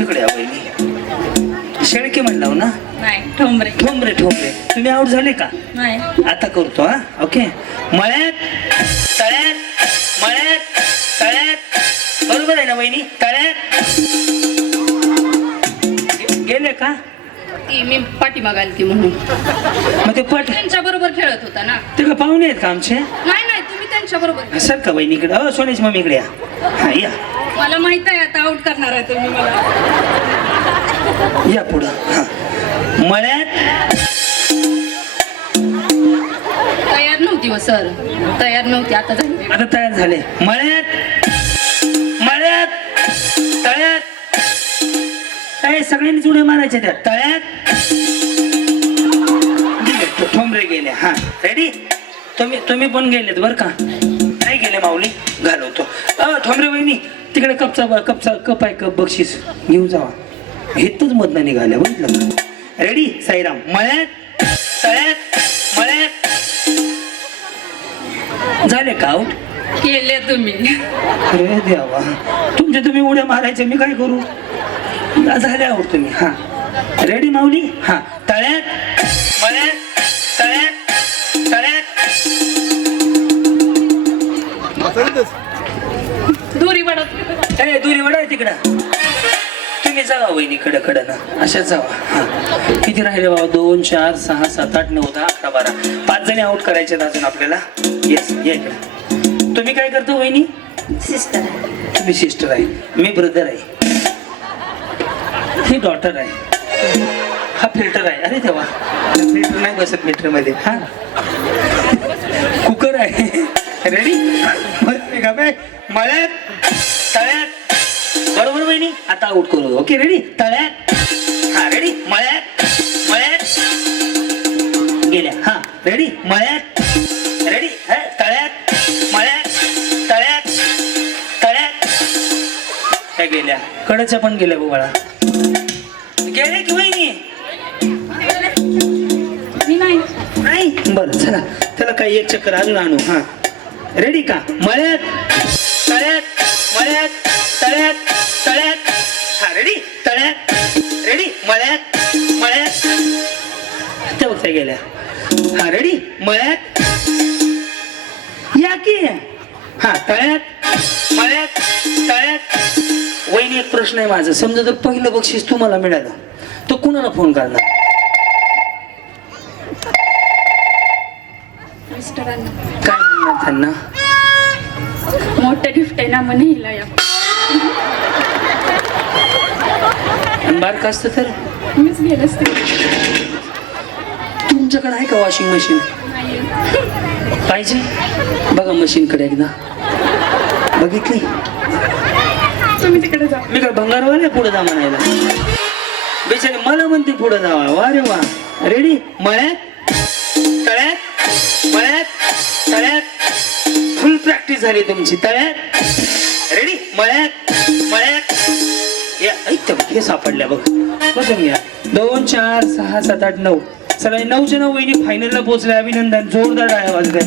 इकडे या बहिणी शेळके म्हणलाव ना नाही ठोंबरे ठोंबरे ठोंबरे तुम्ही आउट झाले का नाही आता करतो हा ओके मळ्यात तळ्यात मळ्यात तळ्यात बरोबर आहे ना बहिणी तळ्यात गेले का ती मी पाठीमाग आलती म्हणून मग ते पट त्यांच्या बरोबर खेळत होता ना. ते का पाहुणे आहेत का आमचे नाही नाही तुम्ही त्यांच्या बरोबर. सर का बहिणीकडे सोन्याची मम्मीकडे या हा या मला माहित आहे आता आउट करणार आहे तुम्ही मला. या पुढं हा मळ्यात तयार नव्हती हो सर तयार नव्हती आता झाली. आता तयार झाले मळ्यात मळ्यात तळ्यात काय सगळ्यांनीच उड्या मारायच्या त्या तळ्यात गेले, ठोंबरे गेले हा रेडी तुम्ही पण गेलेत बर का नाही गेले माऊली घालवतो ठोंबरे बहिणी तिकडे कप आहे कप बक्षीस घेऊन जावा हेतच मधनं निघाल्या बघितलं का रेडी साईराम मळ्यात तळ्यात मळ्यात झाले का आऊट केले तुम्ही. अरे देवा तुमच्या तुम्ही उड्या मारायचे मी काय करू झाले आहोत तुम्ही हा रेडी माऊली हा तळ्यात मळ्यात तळ्यात तळ्यात दोरी वाढत ए दुरी वडा तिकडं तुम्ही जावा वहिनीकडे कडं ना अशाच जावा हा किती राहिले बाबा 2 4 6 7 8 9 10 11 12 5 जणी आउट करायचे अजून आपल्याला येस या इकडे तुम्ही काय करतो वहिनी सिस्टर तुम्ही सिस्टर आहे मी ब्रदर आहे ही डॉटर आहे हा फिल्टर आहे अरे तेव्हा फिल्टर नाही बसत मीटर मध्ये हा कुकर आहे रेडी मळ्यात तळ्यात बरोबर बहिणी आता आउट करू ओके रेडी तळ्यात हा रेडी मळ्यात मळ्यात गेल्या हा रेडी मळ्यात रेडी तळ्यात मळ्यात तळ्यात तळ्यात काय गेल्या कडच्या पण गेल्या गोवाळा गेले की वहिनी मी नाही नाही बरं चला त्याला काही एक चक्कर अजून आणू हा रेडी का मळ्यात तळ्यात मळ्यात तळ्यात तळ्यात हा रेडी तळ्यात रेडी मळ्यात मळ्यात त्या बघता गेल्या हा रेडी मळ्यात या की हा तळ्यात मळ्यात तळ्यात वहिनी एक प्रश्न आहे माझा समजा जर पहिलं बक्षीस तुम्हाला मिळालं तर कुणाला फोन करणार मिस्टरांना काय म्हणणार त्यांना मोठं गिफ्ट आहे ना म्हणे हिला या आणि बारक असतं तर मीच गेले असते. तुमच्याकडे आहे का वॉशिंग मशीन पाहिजे बघा मशीनकडे एकदा बघितली तुम्ही तिकडे जा. मी काय भंगारवाले पुढे जा म्हणायला बेचारे मला म्हणते पुढे जावा वा रे वा रेडी मळ्यात तळ्यात मळ्यात तळ्यात फुल प्रॅक्टिस झाली तुमची तळ्यात रेडी मळ्यात मळ्यात या ऐक हे सापडल्या बघ बघून घ्या 2 4 6 7 8 9 चला 9च्या 9 वहिनी फायनलला पोहोचल्या अभिनंदन जोरदार टाळ्या वाजल्या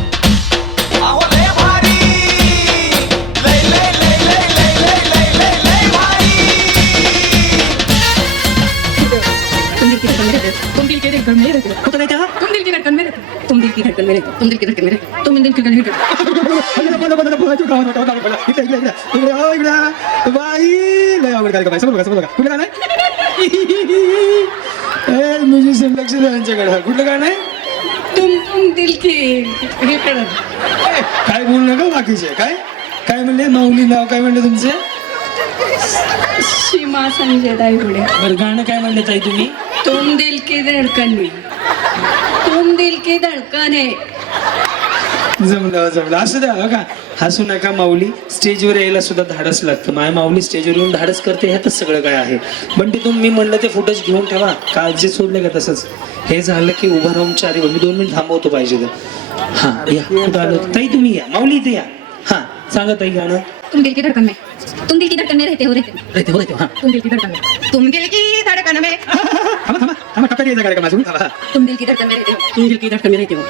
अहो लय भारी लय लय लय लय लय लय लय लय लय भारी तुम दिल की धड़कन मेरे तुम दिल की धड़कन मेरे कुठं काय तेव्हा तुम दिल की धड़कन मेरे तुम दिल की धड़कन मेरे तुम दिल की धड़कन मेरे तुम दिल की धड़कन मेरे कुठलं काय नाही तुम दिल की हे कळलं. काय बोलू नका बाकीचे काय काय म्हणले माऊली नाव काय म्हणले तुमचे सीमा संजय दायगुडे बरं गाणं काय म्हणले ताई तुम्ही तुम दिल की धडकन में, तुम दिल की धडकन है. जमलं असं द्या का, हसू नका माऊली. स्टेजवर यायला सुद्धा धाडस लागतं. माझ्या माऊली स्टेजवर येऊन धाडस करते, ह्यातच सगळं काय आहे. पण ते मी म्हणलं ते फुटेज घेऊन ठेवा, काळजी सोडले का तसंच. हे झालं की उभं राहून चारी मी 2 मिनिट थांबवतो पाहिजे तर. हा या कुठं आलो ताई, तुम्ही या माऊली इथे या. हा सांगा ताई गाणं. तुम दिल की धड़कन में, तुम दिल की धड़कन में रहते हो रहते हो हा. तुम दिल की धड़कन में, तुम दिल की धड़कन में, थांबा टप्प्यात यायचा कार्यक्रम अजून. थांबा. तुम दिल की धड़कन में रहते हो, तुम दिल की धड़कन में रहते हो,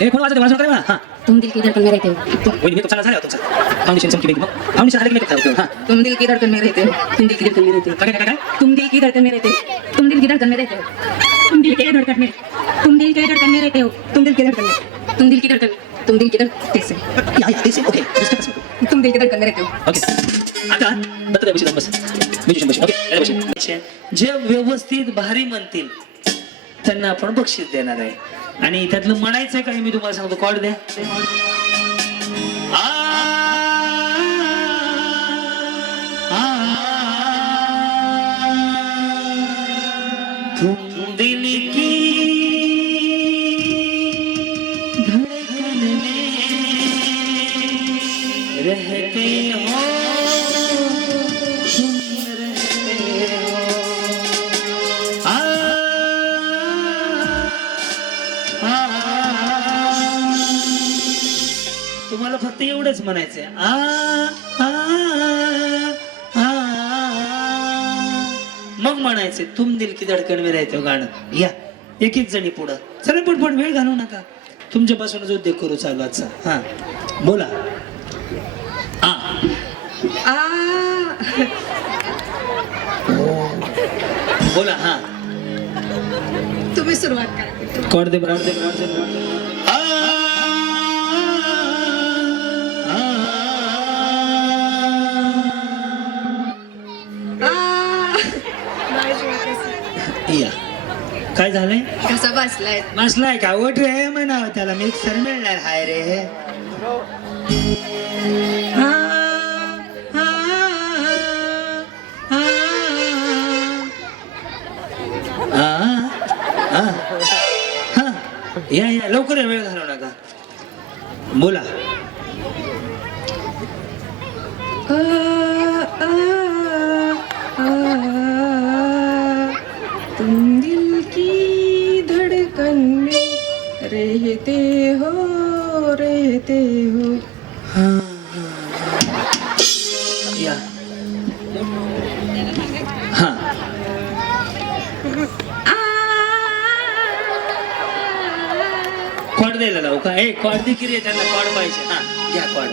हे कोण वाजवते वाजवत करा हा. तुम दिल की धड़कन में रहते हो, वहिनी मेकअप चांगला झाला तुमचा. फाउंडेशन चमकी मेकअप, फाउंडेशन झालं की मेकअप झाला हा. तुम दिल की धड़कन में रहते हो, तुम दिल की धड़कन में रहते हो, काय काय काय तुम दिल की धड़कन में रहते हो, तुम दिल की धड़कन में रहते हो, तुम दिल के धड़कन में, तुम दिल के धड़कन में रहते हो, तुम दिल के धड़कन में, तुम दिल की धड़कन, तुम दिल की धड़कन तेसे, या तेच ओके. तुम दिल के धड़कन में रहते हो. ओके आता दत्त बशी बस म्युझिशियन बशी ओके बशी. जे व्यवस्थित भारी म्हणतील त्यांना आपण बक्षीस देणार आहे. आणि त्यातलं म्हणायचं काय मी तुम्हाला सांगतो. कॉर्ड द्या. तुम दिल की धड़कन में रहते हो, तुम रहते हो. तुम्हाला फक्त एवढंच म्हणायचंय. मग म्हणायचंय तुम दिल की धडकन में रहते हो गाणं. या एक एक जणी पुढं चला पटपट, वेळ घालू नका. तुमच्यापासूनच उद्योग करू चालू आजचा. हा बोला. बोला हा. तुम्ही सुरुवात करा. Cord they brand they brand दे. या काय झालंय? कसा बसलाय? बसलाय का? ओट रे म्हणावं त्याला, मिक्सर मिळणार हाय रे. या या लवकर या, वेळ घालवू नका. बोला. तुम दिल की धड़कन में रहते हो, रहते हो. या हा. कॉर्ड द्यायला लावू का? ए कॉर्ड दे की रे, त्यांना कॉर्ड पाहिजे. हा घ्या कॉर्ड.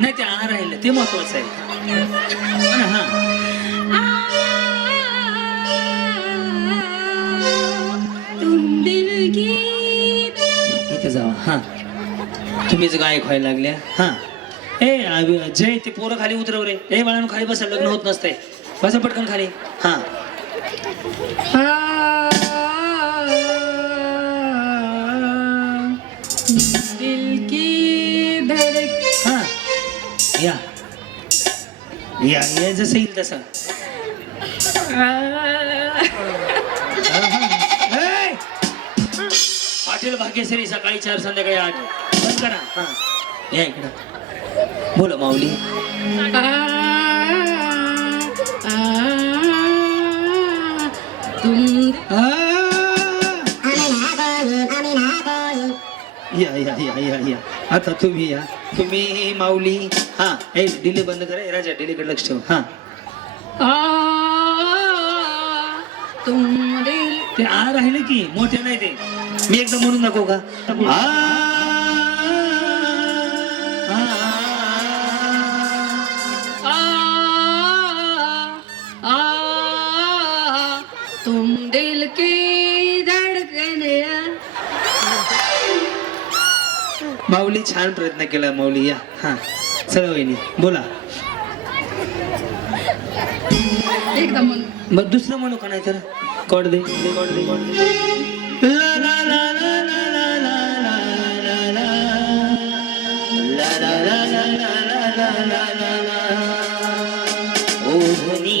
नाही ते राहिलं ते महत्वाचं आहे. हा तुम दिल की इथे जावा. हा तुम्हीच गायक व्हायला लागल्या. हा ए जय ते पोरं खाली उतरव रे. ए बाळांनो खाली बसा, लग्न होत नसतंय. बसा पटकन खाली. हा दिल की धड़कन. हा या या या जसं येईल तसं. पाटील भाग्यश्री सकाळी 4 संध्याकाळी 8. बंद करा. हा या इकडं. बोला माऊली. या या या या या आता तुम्ही या. तुम्ही माऊली. हा ए डिले बंद करा. ए राजा डिलेकडे लक्ष ठेव. हा तुम दिल ते राहिले की मोठे नाही ते. मी एकदम म्हणून नको का? तुम दिल की धड़कन. माऊली छान प्रयत्न केला माऊली. या हा चला वहिनी बोला. एकदम मग दुसरं म्हणू का नाही तर? कॉर्ड दे कॉर्ड दे कॉर्ड दे. ला ला ला ला ला ला ला ला ला ला ला ला ला ला ला ला ला ला ला. ओ धनी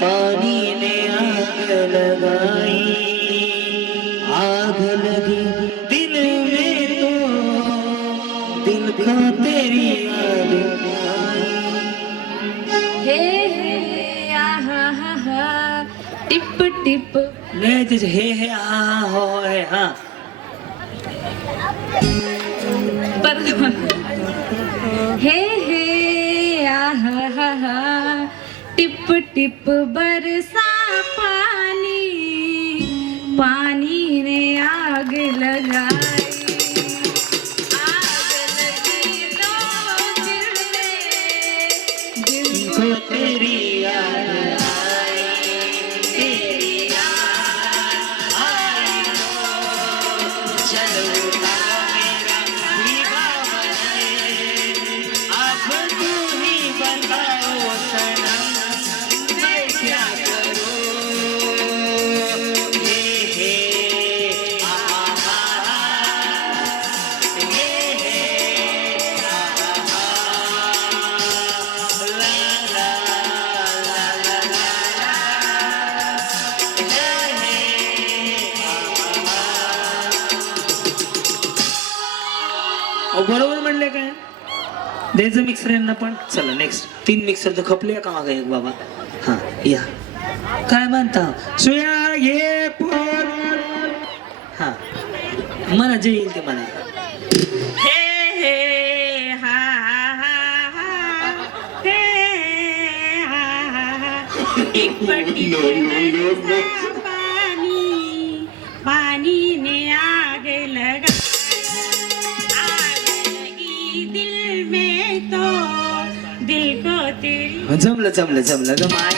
पानी ने आग लगाई, आग लगी दिल में तो दिल का तेरी याद आई। हे आहा हा हा टिप टिप नाही त्याचे हे हा हो हे हा हे आहा हा हा टिप टिप बरसा पानी, पानी ने आग लगाई, आग लगी लो दिल में, दिल को तेरी याद आई, तेरी याद आई हो, चलता मेरा भीगा बने, अब तू ही बताओ सनम मैं क्या करूं। हे आहा हे आहा ला ला ला ला बरोबर म्हणले काय द्यायचं मिक्सर यांना पण. चला नेक्स्ट 3 मिक्सर तर खपले का मागे एक बाबा. हा या काय म्हणता सुया ये पोर. हा मला जे येईल ते म्हणा. हे हे हा हा हा हे हा हा एक पट्टी पानी, पानी ने आग लगा, आग लगी दिल में तो दिल को तेरी. जमलं ग माय.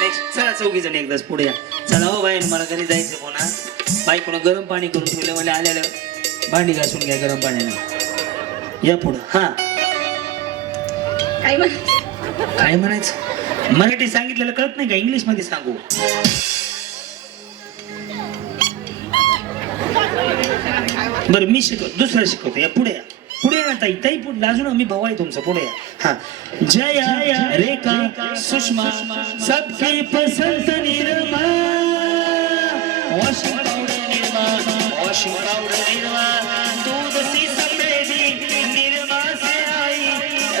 नेक्स्ट चला 4 जण एकदाच पुढे या. चला हो बाई मला घरी जायचं पुन्हा. बाई कोणा गरम पाणी करून ठेवलं मला आलेलं भांडी घासून घ्या गरम पाण्याने. या पुढं. हा काय म्हणायचं मराठी सांगितलेलं कळत नाही का इंग्लिश मध्ये सांगू. बरं मी दुसरं शिकवतो. या पुढे या. पुढे या ताई ताई पुढे लाजू मी भाऊ आहे तुमचा. पुढे या. हा जया रेखा सुषमा सबकी पसंद Nirma, washing powder Nirma, washing powder Nirma, दूध सी सफेदी निर्मा से आई,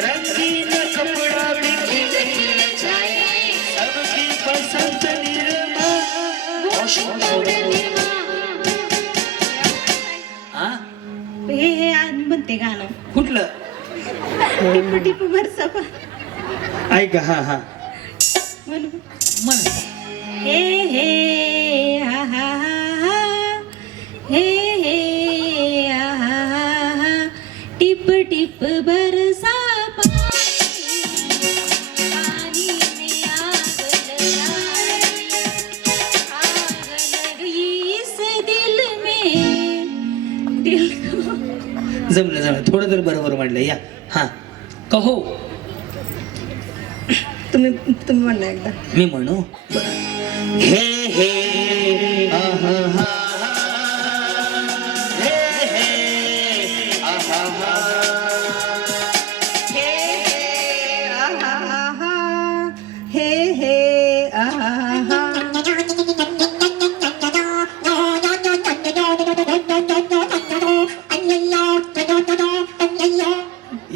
रंगीन कपड़ा भी खिलने चाहिए, सबकी पसंद निर्मा, वॉशिंग पाउडर निर्मा. हा हे आज म्हणते गाणं कुठलं टिप टिप बरसा ऐका. हा हा म्हणू. म्हण. हे हे हा हा हा हे हे हा हा हा टिप टिप बरसा पानी में आग लगाई, आग लगी इस दिल में, दिल को. जमलं थोडं तर बरोबर म्हणलं. या हा कहो तुम्ही म्हणला एकदा. मी म्हणू. बरं. हे हे आहा हा हे हे आहा हा हे हे आहा हा हे हे आहा हा.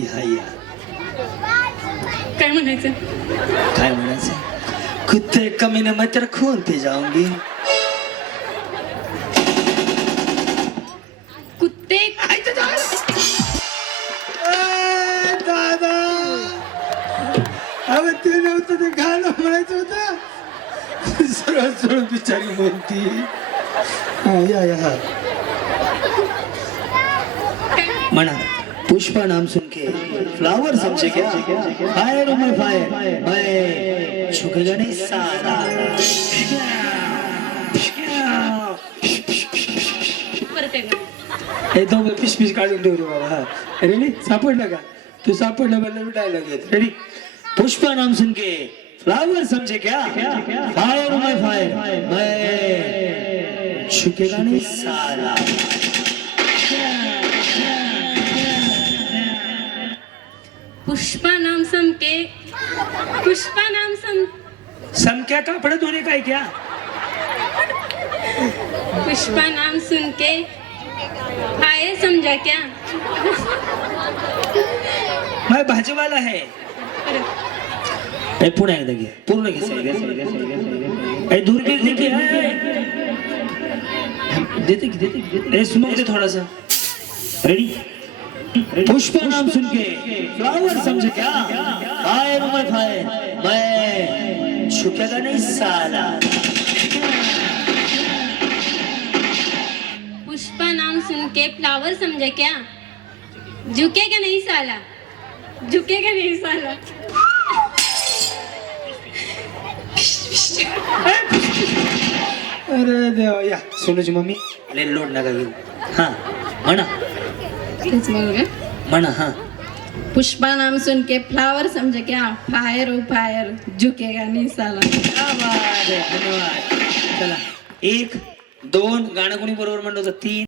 या काय म्हणायचं. काय म्हणायचं कुत्ते कमीने मैं तेरा खून पी जाऊंगी. कुत्ते दादा अरे ते नव्हतं ते गाणं म्हणायचं होतं. सरळ सरळ बिचारी म्हणती. हा या या हा म्हणा. पुष्पा नाम सुन के फ्लावर समझे क्या, फायर ओ मैं फायर, मैं झुकेगा नहीं साला. हे तो पिश पिश काढून ठेव रे बाबा. हा रेडी सापडलं का तू. सापडलं म्हणलं डायलॉग येत. रेडी. पुष्पा नाम सुन के फ्लावर समझे क्या, फायर ओ मैं फायर, मैं झुकेगा नहीं साला. पुष्पा नाम सम के, पुष्पा नाम सम समक्या कपड़े धोने का है क्या? पुष्पा नाम सुन के आए समझा क्या? मैं भाजीवाला है. ए, पुन्हा एकदा घे, पूर्ण घे, सही घे. ए, दूर घे, घे. देते की. ए, स्मोक दे थोडासा. रेडी? पुष्पा नाम सुन के फ्लावर समझे क्या? फायर मैं फायर, मैं झुकेगा नहीं साला. पुष्पा नाम सुन के फ्लावर समझे क्या? झुकेगा नहीं साला, झुकेगा नहीं साला. अरे देवा या सोनूची मम्मी ले लोड नका घेऊ. हा म्हणा तेच म्हणूया. म्हणा. हा पुष्पा नाम सुन के फ्लावर समझे क्या? फायर ओ फायर झुकेगा नहीं साला. क्या बात आहे, धन्यवाद. चला 1 2 गाणं कोणी बरोबर म्हणलं होतं? 3.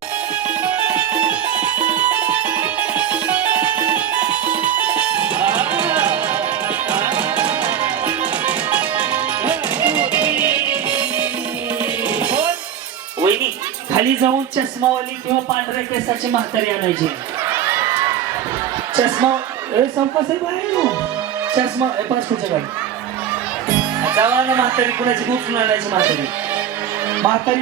वहिनी खाली जाऊन चष्मावाली किंवा पांढऱ्या केसाची म्हातारी आणायची. चष्मा संपस चष्मा 5 फुटच्या गाडी जावा ना. म्हातारी कुणाची उचलून आणायची.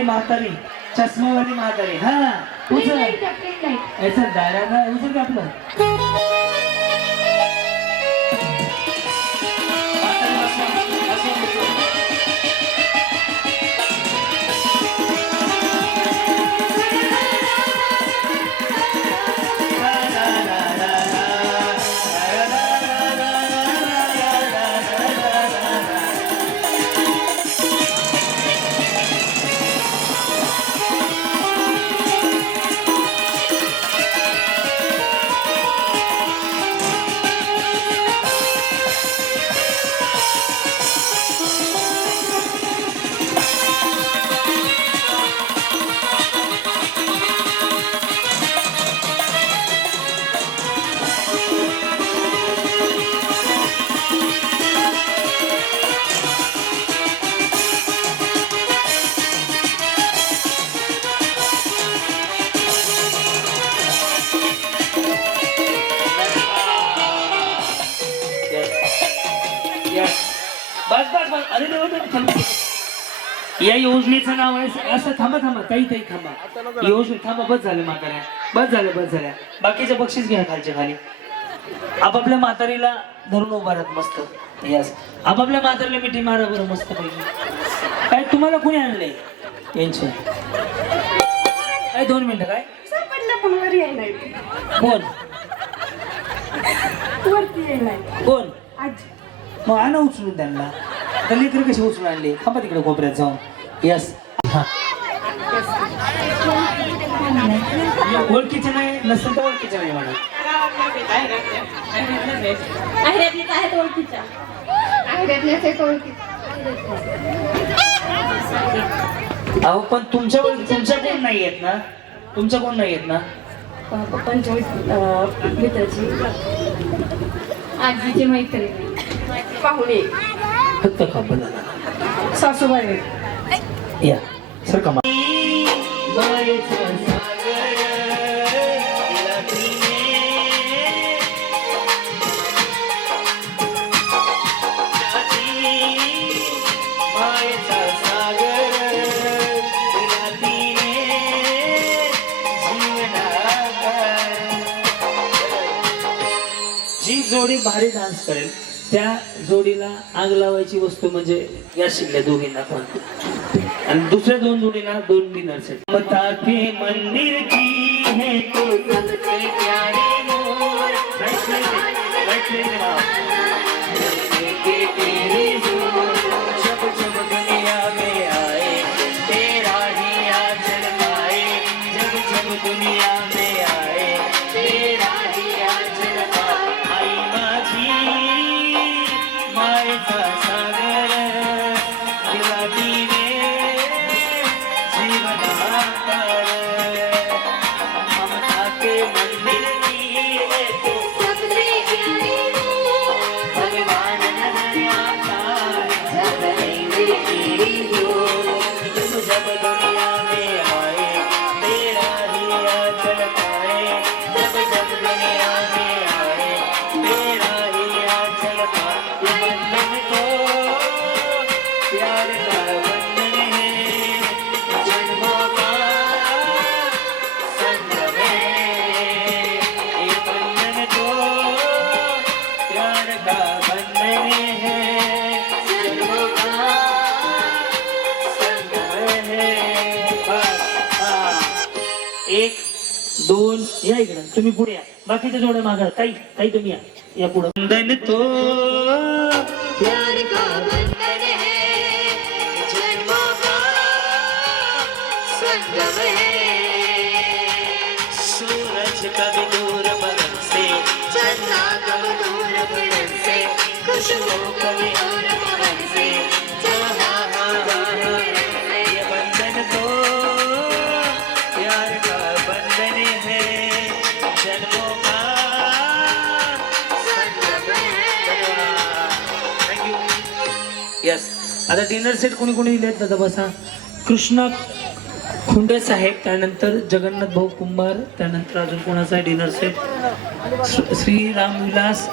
म्हातारी चष्मावाली म्हातारी. हा उचल याचा दाराला उचल का आपलं. म्हातारी बसवा. बस अरे या योजनेचं नाव आहे असं. थांबा काही थांबा. योजना थांबा. बस झालं म्हाताऱ्या, बस झाल्या. बाकीचे बक्षीस घ्या खालच्या खाली. आपापल्या म्हातारीला धरून उभा राहत मस्त. यस आपापल्या म्हातारीला मिठी मारा बरं मस्त पैकी. काय तुम्हाला कोणी आणले यांचे? काय 2 मिनिटं. काय कोण मग आणा उचलून त्यांना. तर लेकर कशी उचलून आणले? थांबा तिकडे कोपऱ्यात जाऊन. यस ओळखीचे नाही नसेल तर ओळखीचे नाही म्हणा. आहेत ओळखीच्या. अहो पण तुमच्या कोण नाही आहेत ना? तुमच्या कोण नाही आहेत ना? पप्पांच्या मित्राची आजीची मैत्रीण पाहुणे फक्त खबर सासूबाई. या सर कमा. जी जोडी भारी डान्स करेल त्या जोडीला आग लावायची वस्तू म्हणजे या शिकल्या दोघींना पण. आणि दुसऱ्या 2 जोडीला 2 डिनर सेट. मता के मंदिर की है तो सबसे प्यारी मोर जब जब दुनिया में आए तेरा ही आंचल पाए. जब जब दुनिया में आए तेरा ही आंचल पाए. आई माझी मायेचा सागर दिलाती जीवन ममता के मंदिर की है तो सबसे प्यारी मोर एक दोन या इकडं तुम्ही पुढे या बाकीच्या जोड्या मागा ताई तुम्ही या पुढं बंधन तो प्यार का बंधन है जन्मों का संगम है सूरज कभी दूर बदन से चंदा कब दूर पवन से खुशबू कभी और पवन से जहाँ दूर पवन से ये बंधन तो प्यार का बंधन है जन्मों का संगम है थँक्यू यस आता डिनर सेट कोणी कोणी दिलेत दादा बसा कृष्णा खुंडे साहेब त्यानंतर जगन्नाथ भाऊ कुंभार त्यानंतर अजून कोणाचा आहे डिनर सेट श्री रामविलास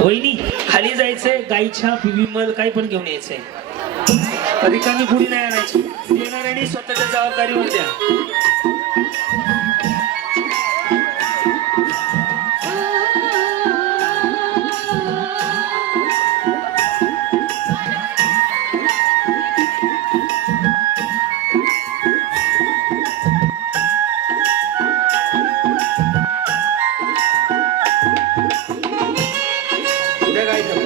वहिनी खाली जायचंय गाईच्या विमल काही पण घेऊन यायचंय रिकामी पुढी नाही आणायची येणाऱ्यांनी स्वतःच्या जबाबदारीवर द्या द्या गाईचं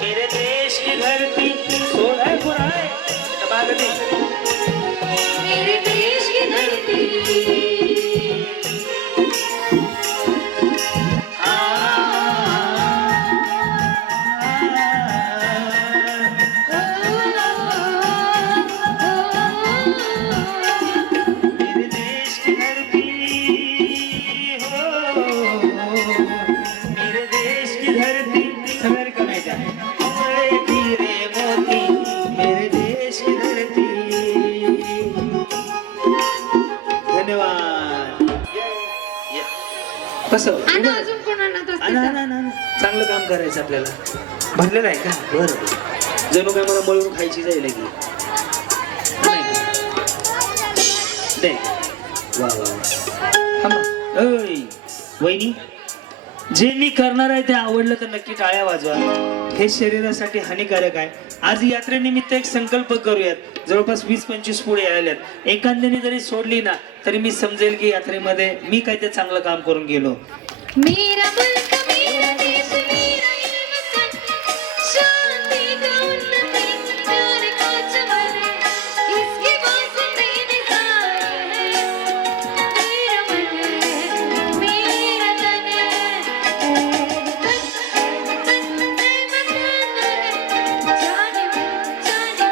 मेरे देश की धरती सोलह पुराए तबागती मेरे देश की धरती मेरे देश की धरती हो मेरे देश की धरती सगळ्या रिकाम्या आहेत त्या. ओए हीरे मोती मेरे देश की धरती धन्यवाद कसं आणि अजून कोणाला चांगलं काम करायचं आपल्याला भरलेलं आहे का बरं जणू काय मला मळून खायची जाईल की दे वा वा थांबा ओय वहिनी जे मी करणार आहे ते आवडलं तर नक्की टाळ्या वाजवा हे शरीरासाठी हानिकारक आहे आज यात्रेनिमित्त एक संकल्प करूयात जवळपास 20-25 पुढे आलेल्यात एखाद्याने जरी सोडली ना तरी मी समजेल की यात्रेमध्ये मी काय ते चांगलं काम करून गेलो मेरा मुल्क मेरा देश मेरा ये वतन शांति का उन्नति प्यार का चमन इसकी वास्ते निसार है मेरा मन है मेरा तन है जाने मन जाने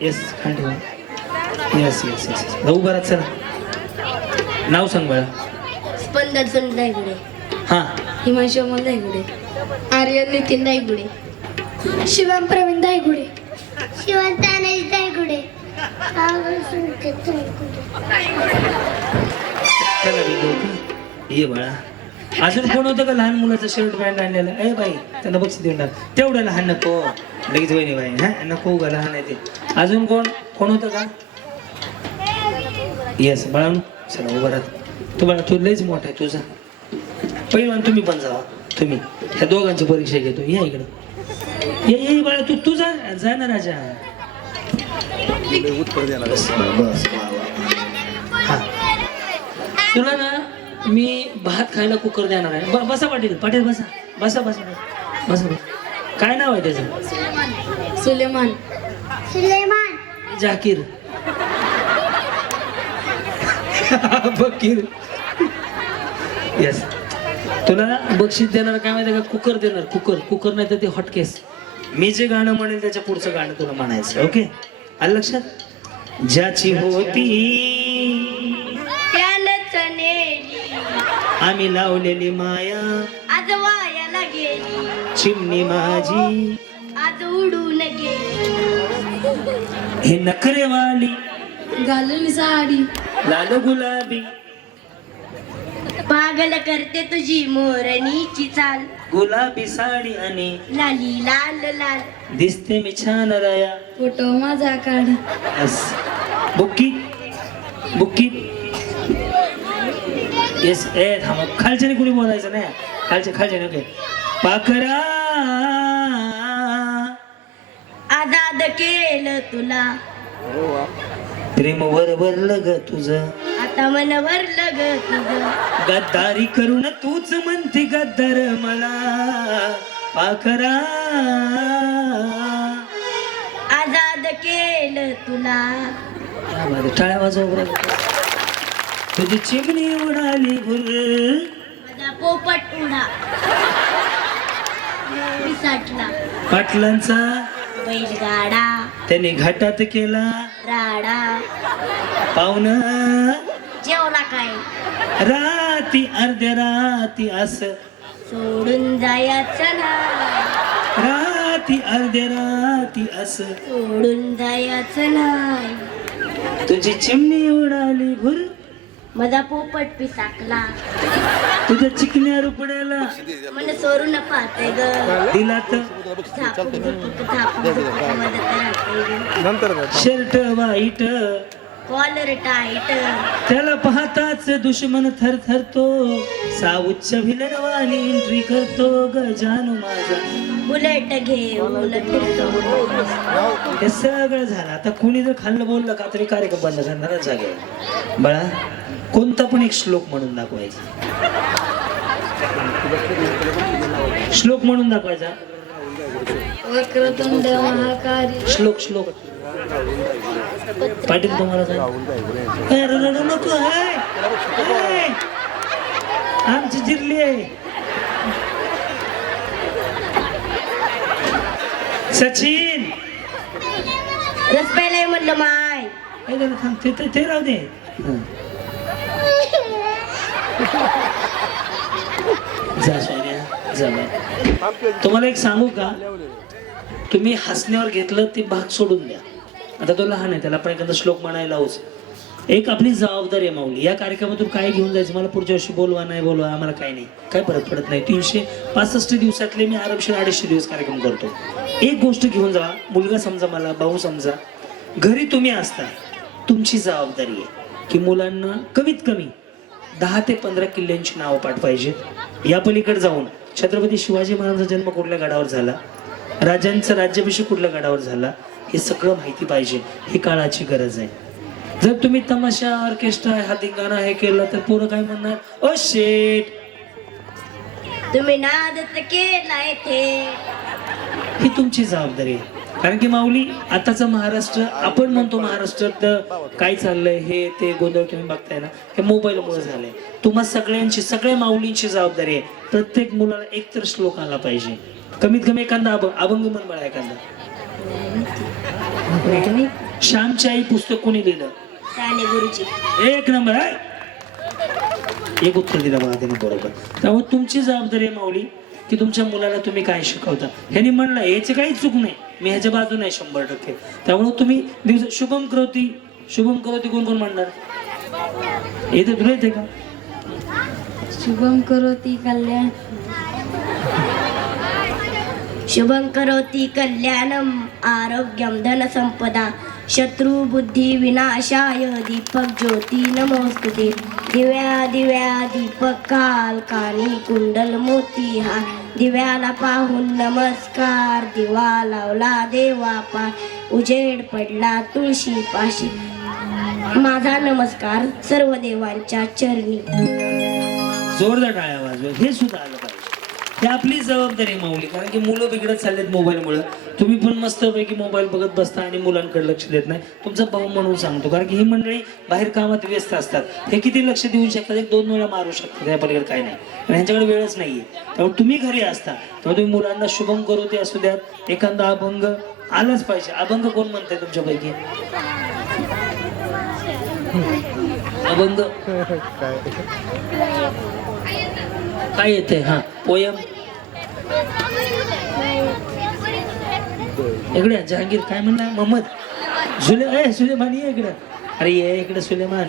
येस येस येस येस भाऊ बरात चला नाव सांग बाळा स्पंदन दायगुडे हां हिमांशु अमोल दायगुडे आर्यन नितीन दायगुडे शिवम प्रवीण दायगुडे शिवम तानाजी दायगुडे चला मी दोघं ये बाळा अजून कोण होतं का लहान मुलाचं शर्ट पॅन्ट आणलेलं ए बाई त्यांना बक्षीस देऊन टाक तेवढं लहान नको लगेच वहिनी बाई हा नको का लहान आहे ते अजून कोण होतं का येस बाळा चला उभं राहत तू बाळा तू लयच मोठा आहे तुझा पहिला तुम्ही पण जावा तुम्ही ह्या दोघांची परीक्षा घेतो या इकडं ये बाळा तू जा ना राजा हा तुला ना मी भात खायला कुकर देणार आहे बसा पाटील बसा बसा बसा बसा काय नाव आहे त्याचं सुलेमान जाकीर बकीर येस तुला बक्षीस देणार काय माहिती का? कुकर देणार. कुकर नाही तर ते हॉटकेस. मी जे गाणं म्हणेल त्याच्या पुढचं गाणं तुला म्हणायचं. ओके, आलं लक्षात? ज्याची होती त्यानंच नेली, आम्ही लावलेली माया, आज वायाला गेली, चिमणी माझी आज उडून गेली. हे नखरेवाली घालून साडी लाल गुलाबी पागल करते तुझी मोरणीची चाल, गुलाबी साडी आणि लाली लाल लाल. दिसते मी छान राया. फोटो माझा काढ. यस. बुक्की येस. ए थांबा, खालच्याने कुणी बोलायचं नाही. खालचे नके. पाकरा आजाद केलं तुला, प्रेम वरवरलं ग तुझं, आता मन भरलं ग तुझं. गद्दारी करून तूच म्हणते गद्दार मला. पाकरा आजाद केलं तुला. टाळ्या वाजव बरं. तुझी चिमणी उडाली भुर, माझा पोपट उडा विसाटला, पाटलांचा बैलगाडा त्याने घाटात केला राडा. पाहुण जेवला काय राती अर्ध्या राती असं, सोडून जायचं नाही, राती अर्ध्या राती असं, सोडून जायचं नाही. तुझी चिमणी उडाली भुर, माझा पोपट पिसाकला, तुझ्या चिकन्या रुपड्याला मन सोडून पाहते ग. दिला तर झापूक झुपूक मदत राहते ग. शर्ट वाईट कॉलर टाईट, त्याला पाहताच दुश्मन थरथरतो. साऊच्या विलनवानी एंट्री करतो ग जानू माझा. बुलेट घेऊन फिरतो. हे सगळं झालं. आता कुणी जर खाल्लं बोललं का तरी कार्यक्रम बंद करणारच जागे. बाळा, कोणता पण एक श्लोक म्हणून दाखवायचा. श्लोक म्हणून दाखवायचा. वक्रतुंड महाकारी. श्लोक पाटील तुम्हाला सांग. ए, रडू नको. आमची जिरली आहे. सचिन रस प्यायलाय म्हणलं माय. ए, जरा थांब. ते राहू दे. जा सोन्या जा बाय. तुम्हाला एक सांगू का? तुम्ही हसण्यावर घेतलं ते भाग सोडून द्या. आता तो लहान आहे, त्याला पण एखादा श्लोक म्हणायला लावूच. एक आपली जबाबदारी आहे माऊली. या कार्यक्रमातून काय घेऊन जायचं? मला पुढच्या वर्षी बोलवा नाही बोलवा आम्हाला काही नाही, काय फरक पडत नाही. 365 दिवसातले मी आरामशीर 250 दिवस कार्यक्रम करतो. एक गोष्ट घेऊन जा. मुलगा समजा, मला भाऊ समजा, घरी तुम्ही असता, तुमची जबाबदारी आहे की मुलांना कमीत कमी 10 ते 15 किल्ल्यांची नावं पाठ पाहिजे. या पलीकडे जाऊन छत्रपती शिवाजी महाराजांचा जन्म कुठल्या गडावर झाला, राजांचा राज्याभिषेक कुठल्या गडावर झाला, हे सगळं माहिती पाहिजे. ही काळाची गरज आहे. जर तुम्ही तमाशा, ऑर्केस्ट्रा, हा धिंगाणा हे केलं तर पोरं काय म्हणणार? ओ शेट, तुम्ही नादच केलाय ते. ही तुमची जबाबदारी आहे. कारण की माऊली, आताचा महाराष्ट्र, आपण म्हणतो महाराष्ट्रात काय चाललंय हे ते गोंधळ तुम्ही बघताय ना, हे मोबाईलमुळे झालंय. तुम्हा सगळ्यांची, सगळ्या माऊलींची जबाबदारी आहे. प्रत्येक मुलाला एकतर श्लोक आला पाहिजे, कमीत कमी एखादा अभंग म्हण मला एखादा. श्यामची आई पुस्तक कोणी लिहिलं? साने गुरुजी. एक नंबर आहे. एक उत्तर दिलं बघा त्याने बरोबर. त्यामुळे तुमची जबाबदारी आहे माऊली की तुमच्या मुलाला तुम्ही काय शिकवता. ह्यांनी म्हणलं याची काही चूक नाही, मी ह्याच्या बाजूने आहे 100%. त्यामुळे तुम्ही शुभम करोती कोण कोण म्हणणार? येते तुला येते का? शुभम करोती कल्याण. शुभं करोति कल्याणम आरोग्यम धन संपदा शत्रु बुद्धी विनाशाय दीपक ज्योती नमोस्तुते. दिव्या दिव्या दीपक काल कानी कुंडल मोती हा. दिव्याला पाहून नमस्कार, दिवा लावला देवा पाय, उजेड पडला तुळशी पाशी. माझा नमस्कार सर्व देवांच्या चरणी. जोरदार टाळ्या वाजवा. हे सुद्धा आलं पाहिजे. ही आपली जबाबदारी आहे माऊली, कारण की मुलं बिघडत चाललेत मोबाईलमुळे. तुम्ही पण मस्तपैकी मोबाईल बघत बसता आणि मुलांकडे लक्ष देत नाही. तुमचा भाऊ म्हणून सांगतो, कारण की ही मंडळी बाहेर कामात व्यस्त असतात. हे किती लक्ष देऊ शकतात, 1-2 वेळा मारू शकतात, त्या पलीकडे काय नाही. आणि ह्यांच्याकडे वेळच नाहीये. त्यामुळे तुम्ही घरी असता तेव्हा तुम्ही मुलांना शुभम करू ते असू द्यात, एखादा अभंग आलाच पाहिजे. अभंग कोण म्हणतंय तुमच्यापैकी? अभंग काय येते? हा, पोयम इकडे जहांगीर काय म्हणला? मोहम्मद सुलेमान ये इकडं. अरे ये इकडे सुलेमान.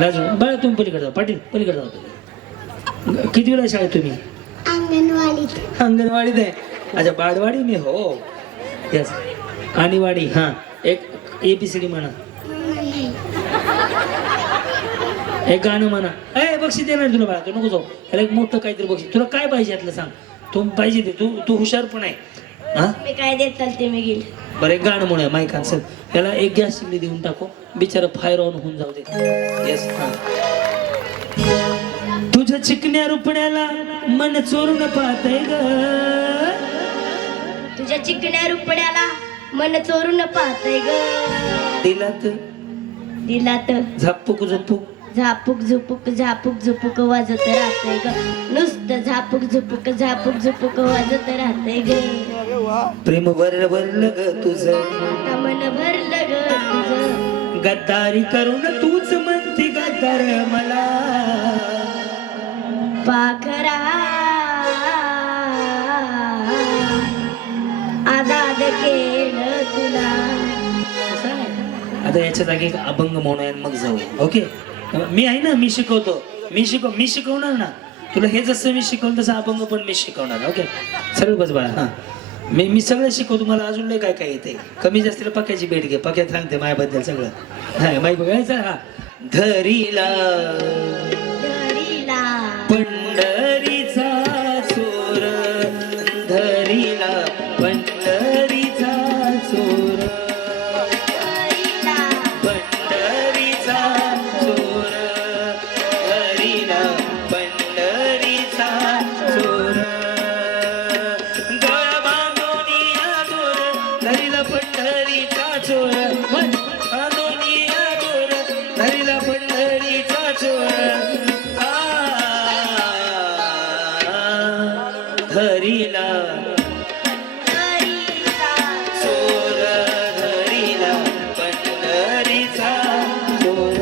राजू बरं तुम्ही पलीकडे जाऊ. पाटील पलीकडे जाऊ. तुम्ही किती वेळा शाळेत तुम्ही? अंगणवाडीत आहे. अच्छा बाळवाडी मी हो यस. आणि वाडी हा. एक ABCD म्हणा. एक गाणं म्हणा. बक्षीस देणार तुला बाळा, तू नको जाऊ. याला एक मोठं काहीतरी बक्षीस. तुला काय पाहिजे यातलं सांग. तू पाहिजे ते. तू हुशार पण आहे. हा मी काय देताल ते मी गेल. बरं एक गाणं म्हणूया माईकांचं. याला एक गॅस शिगडी देऊन टाकू, बिचारा फायर ऑन होऊन जाऊ दे. येस. तुझ्या चिकण्या रुपण्याला मन चोरून पाहतय ग. तुझ्या चिकण्या रुपड्याला मन चोरून पाहतय ग. दिलात झापूक झुपूक झापूक झुपूक झापूक झुपूक वाजत राहतय ग. नुसतं झापूक झुपूक झापूक झुपूक वाजत राहतय ग. प्रेम भरलं ग तुझं, मन भरलं ग तुझं. गद्दारी करून तूच म्हणती गद्दार मला. पाखरा आजाद केलं तुला. आता याच्या जागी एक अभंग म्हणूया मग जाऊ. ओके मी आहे ना, मी शिकवतो. मी शिकवणार ना तुला. हे जसं मी शिकवलं तसं अभंग पण मी शिकवणार. ओके सरळ बस बाळा. हा मी सगळं शिकवतो. मला अजून नाही काय काय येते. कमी जास्तीला पक्याची भेट घे. पक्यात सांगते माझ्याबद्दल सगळं. हा माहिती बघायचं. हा धरीला पंढरीचा चोर, धरीला पंढरीचा चोर, पंढरीचा चोर, धरीला पंढरीचा चोर. गळा बांधून या चोर, धरीला पंढरीचा चोर, बांधून या चोर, धरीला पंढरीचा चोर. धरीला चोर, धरीला पंढरीचा चोर.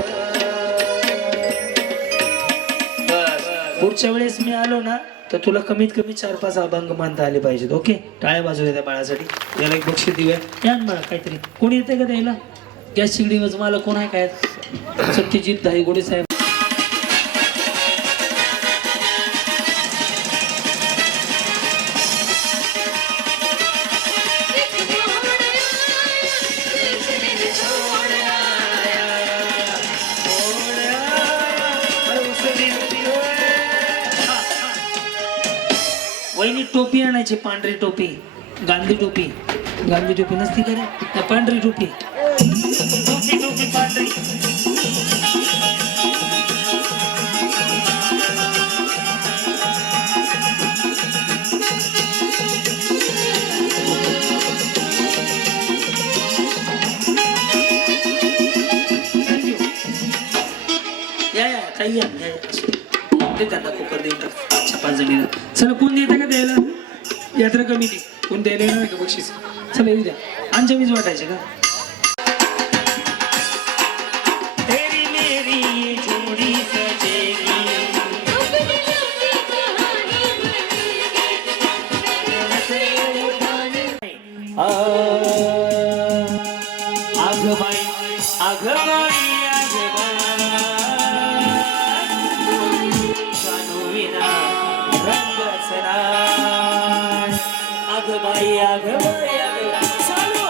बस पुढच्या वेळेस मी आलो ना तर तुला कमीत कमी 4-5 अभंग मानता आले पाहिजेत. ओके टाळ्या बाजूला त्या बाळासाठी. याला एक बक्षीस देऊया. या ना बाळा काहीतरी. कोणी येते का द्यायला? गॅस शिगडी मला कोण आहे काय? सत्यजित धाईगुडे साहेब. वहिनी टोपी आणायची, पांढरी टोपी, गांधी टोपी. गांधी टोपी नसती का रे? पांढरी टोपी. टोपी पांढरी. या ताई या. त्यांना कुकर देऊन टाक 5 जणीला. चला कोण देतं का द्यायला? यात्रा कमिटी कोण द्यायला येणार का बक्षीस? चला येऊ द्या. अंजमीच वाटायचे का? तेरी मेरी जोडी सजेगी, आग बाई आग बाई आग बाई, आग बाई आग बाई चालू.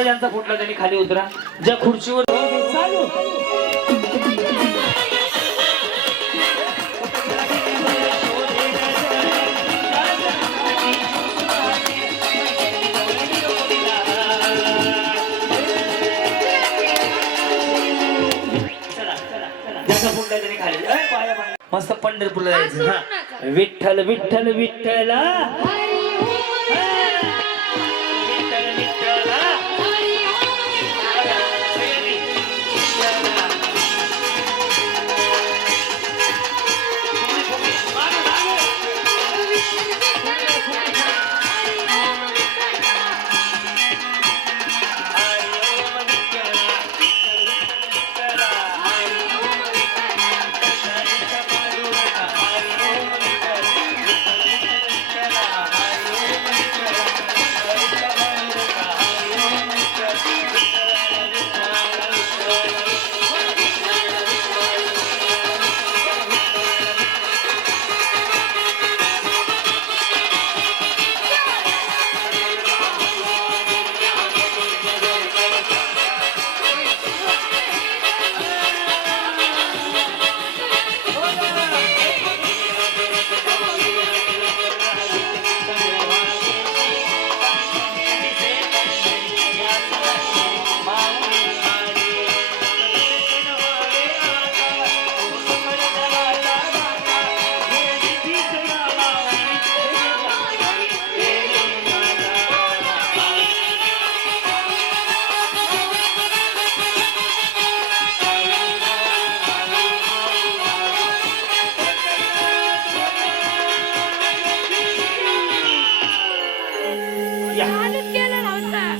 ठसा ज्यांचा फुटला त्यांनी खाली उतरा. ज्या खुर्चीवर चालू ज्याचा फुटला त्यांनी खाली पाया पाया. मस्त पंढरपूरला जायचं. हा विठ्ठल विठ्ठल विठ्ठला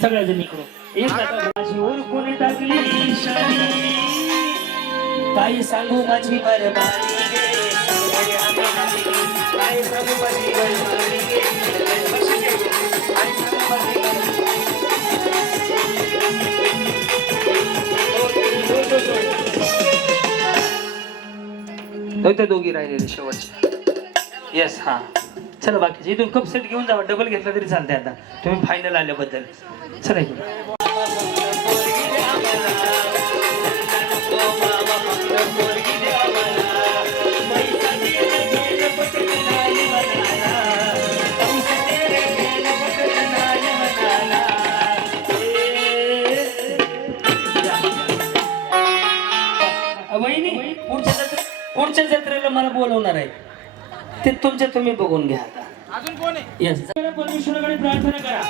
सगळ्याजण इकडून एक माझी ओळखून टाकली शाली काय सांगू माझी बरबारी काय सांगू माझी बरबारी त्या दोघी राहिलेले शेवटचे. येस हा चला बाकीचे इथून कप सेट घेऊन जावा. डबल घेतला तरी चालतंय. आता तुम्ही फायनल आल्याबद्दल चला इकडे. वहिनी पुढच्या जत्रेला मला बोलवणार आहे ते तुमच्या तुम्ही बघून घ्या. आता परमेश्वराकडे प्रार्थना करा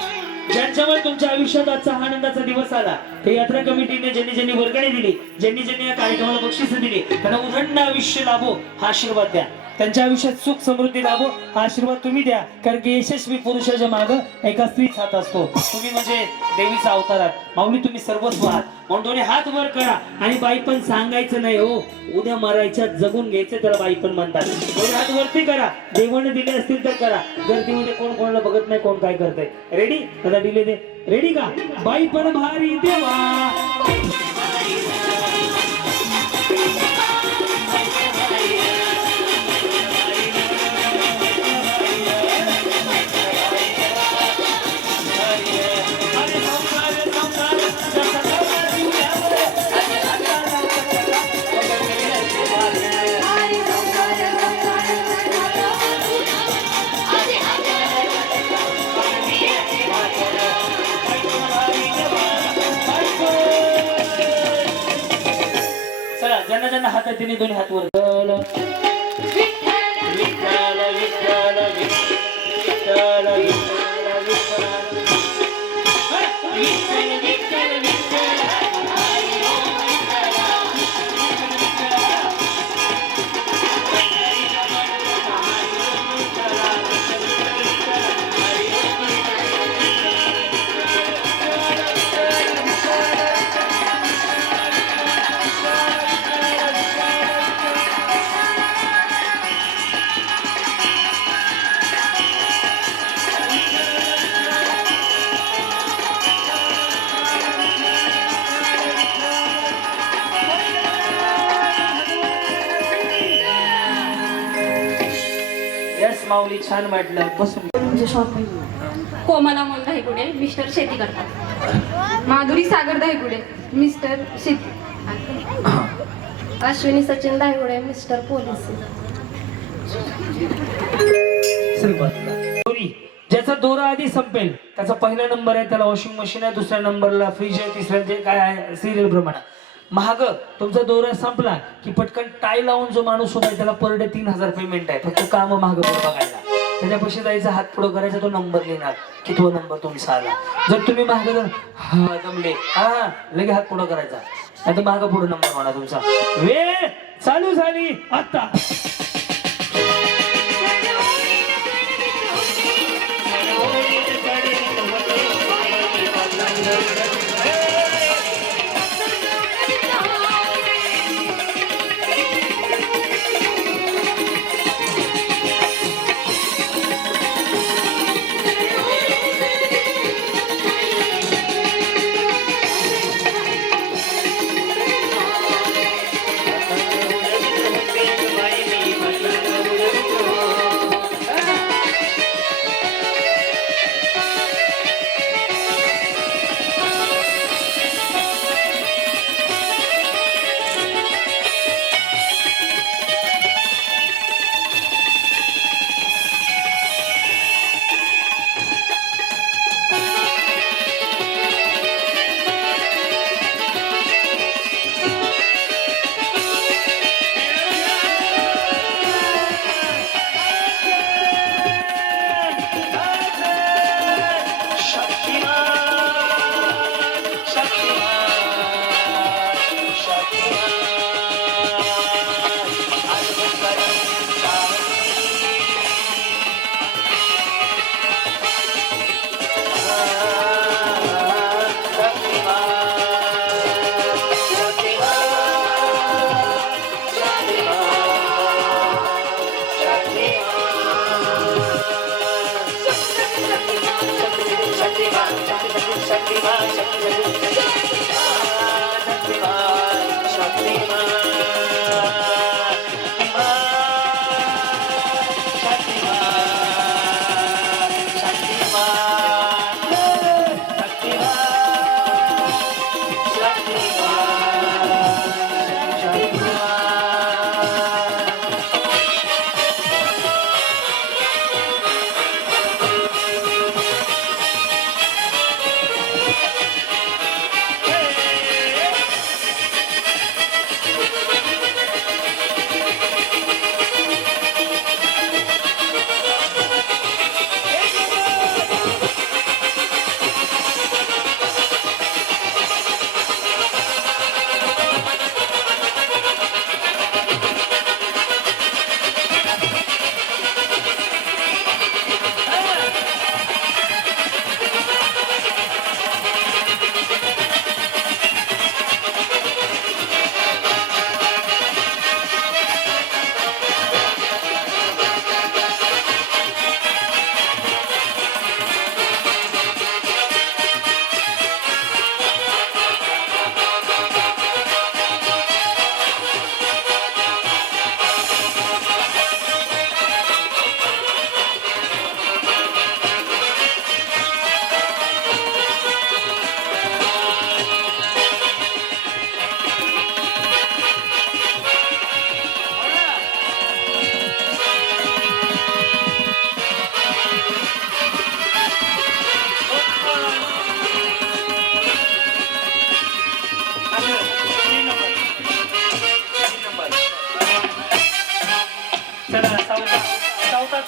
ज्यांच्यामुळे तुमच्या आयुष्यात आजचा आनंदाचा दिवस आला. ते यात्रा कमिटीने ज्यांनी ज्यांनी वर्गणी दिली, ज्यांनी ज्यांनी या कार्यक्रमाला बक्षीस दिली, त्यांना उदंड आयुष्य लाभो हा आशीर्वाद द्या. त्यांच्या आयुष्यात सुख समृद्धी लाभो हा आशीर्वाद तुम्ही द्या. कारण की यशस्वी पुरुषाच्या माग एका स्त्रीच हात असतो. तुम्ही म्हणजे देवीचा अवतारात. माऊली तुम्ही सर्वस्व आहात म्हणून दोन्ही हात वर करा. आणि बाई पण सांगायचं नाही हो उद्या मरायच्या जगून घ्यायचं त्याला बाई पण म्हणतात. दोन्ही हात वरती करा. देवाने दिले असतील तर करा. गर्दीमध्ये कोण कोणाला बघत नाही कोण काय करतंय. रेडी आता दिले दे. रेडी का बाई पण भारी देवा. ज्यांना ज्यांना हातात तिने दोन्ही हात वर. माऊली छान वाटलं. बसून कोमला मुलगा हे कुठे मिस्टर शेती करतात. माधुरी सागर धायगुडे मिस्टर शेती. Ashwini Sachin Dhaygude mister police. ज्याचा दोरा आधी संपेल त्याचा पहिला नंबर आहे, त्याला वॉशिंग मशीन आहे, दुसऱ्या नंबरला फ्रीज आहे, तिसऱ्या जे काय आहे सिरियल प्रमाणे. महाग तुमचा दोरा संपला की पटकन टाय लावून जो माणूस उभा आहे त्याला पर डे 3000 पेमेंट आहे. फक्त काम महाग बघायला, त्याच्यापाशी जायचा, हात पुढं करायचा, तो नंबर लिहिणार की तो नंबर तुमचा आला. जर तुम्ही महाग जर हा जमले हा लगे हात पुढं करायचा, नाही तर मागं पुढे नंबर म्हणा तुमचा. वेळ चालू झाली आता.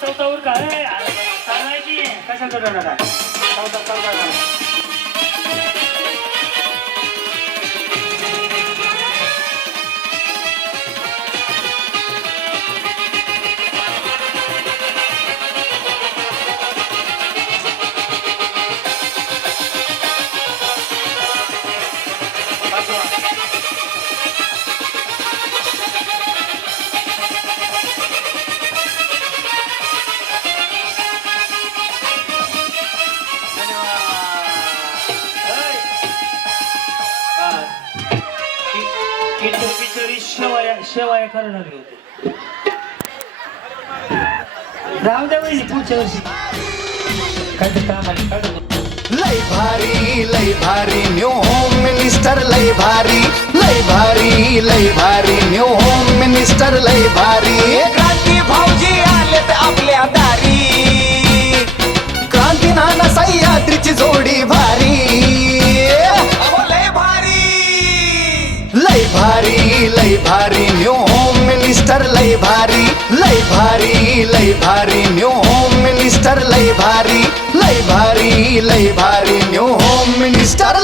चौथावर काय सांगायची कशा करणार चौथा शेवाया करणार होते राहू द्या वहिनी पुढच्या वर्षी काय तर काम आले काढू लय भारी न्यू होम मिनिस्टर लय भारी न्यू होम मिनिस्टर लय भारी क्रांती भाऊजी आलेत आपल्या दारी क्रांती नाना सह्याद्रीची जोडी भारी अहो, लय भारी न्यू होम मिनिस्टर लय भारी न्यू होम मिनिस्टर लय भारी न्यू होम मिनिस्टर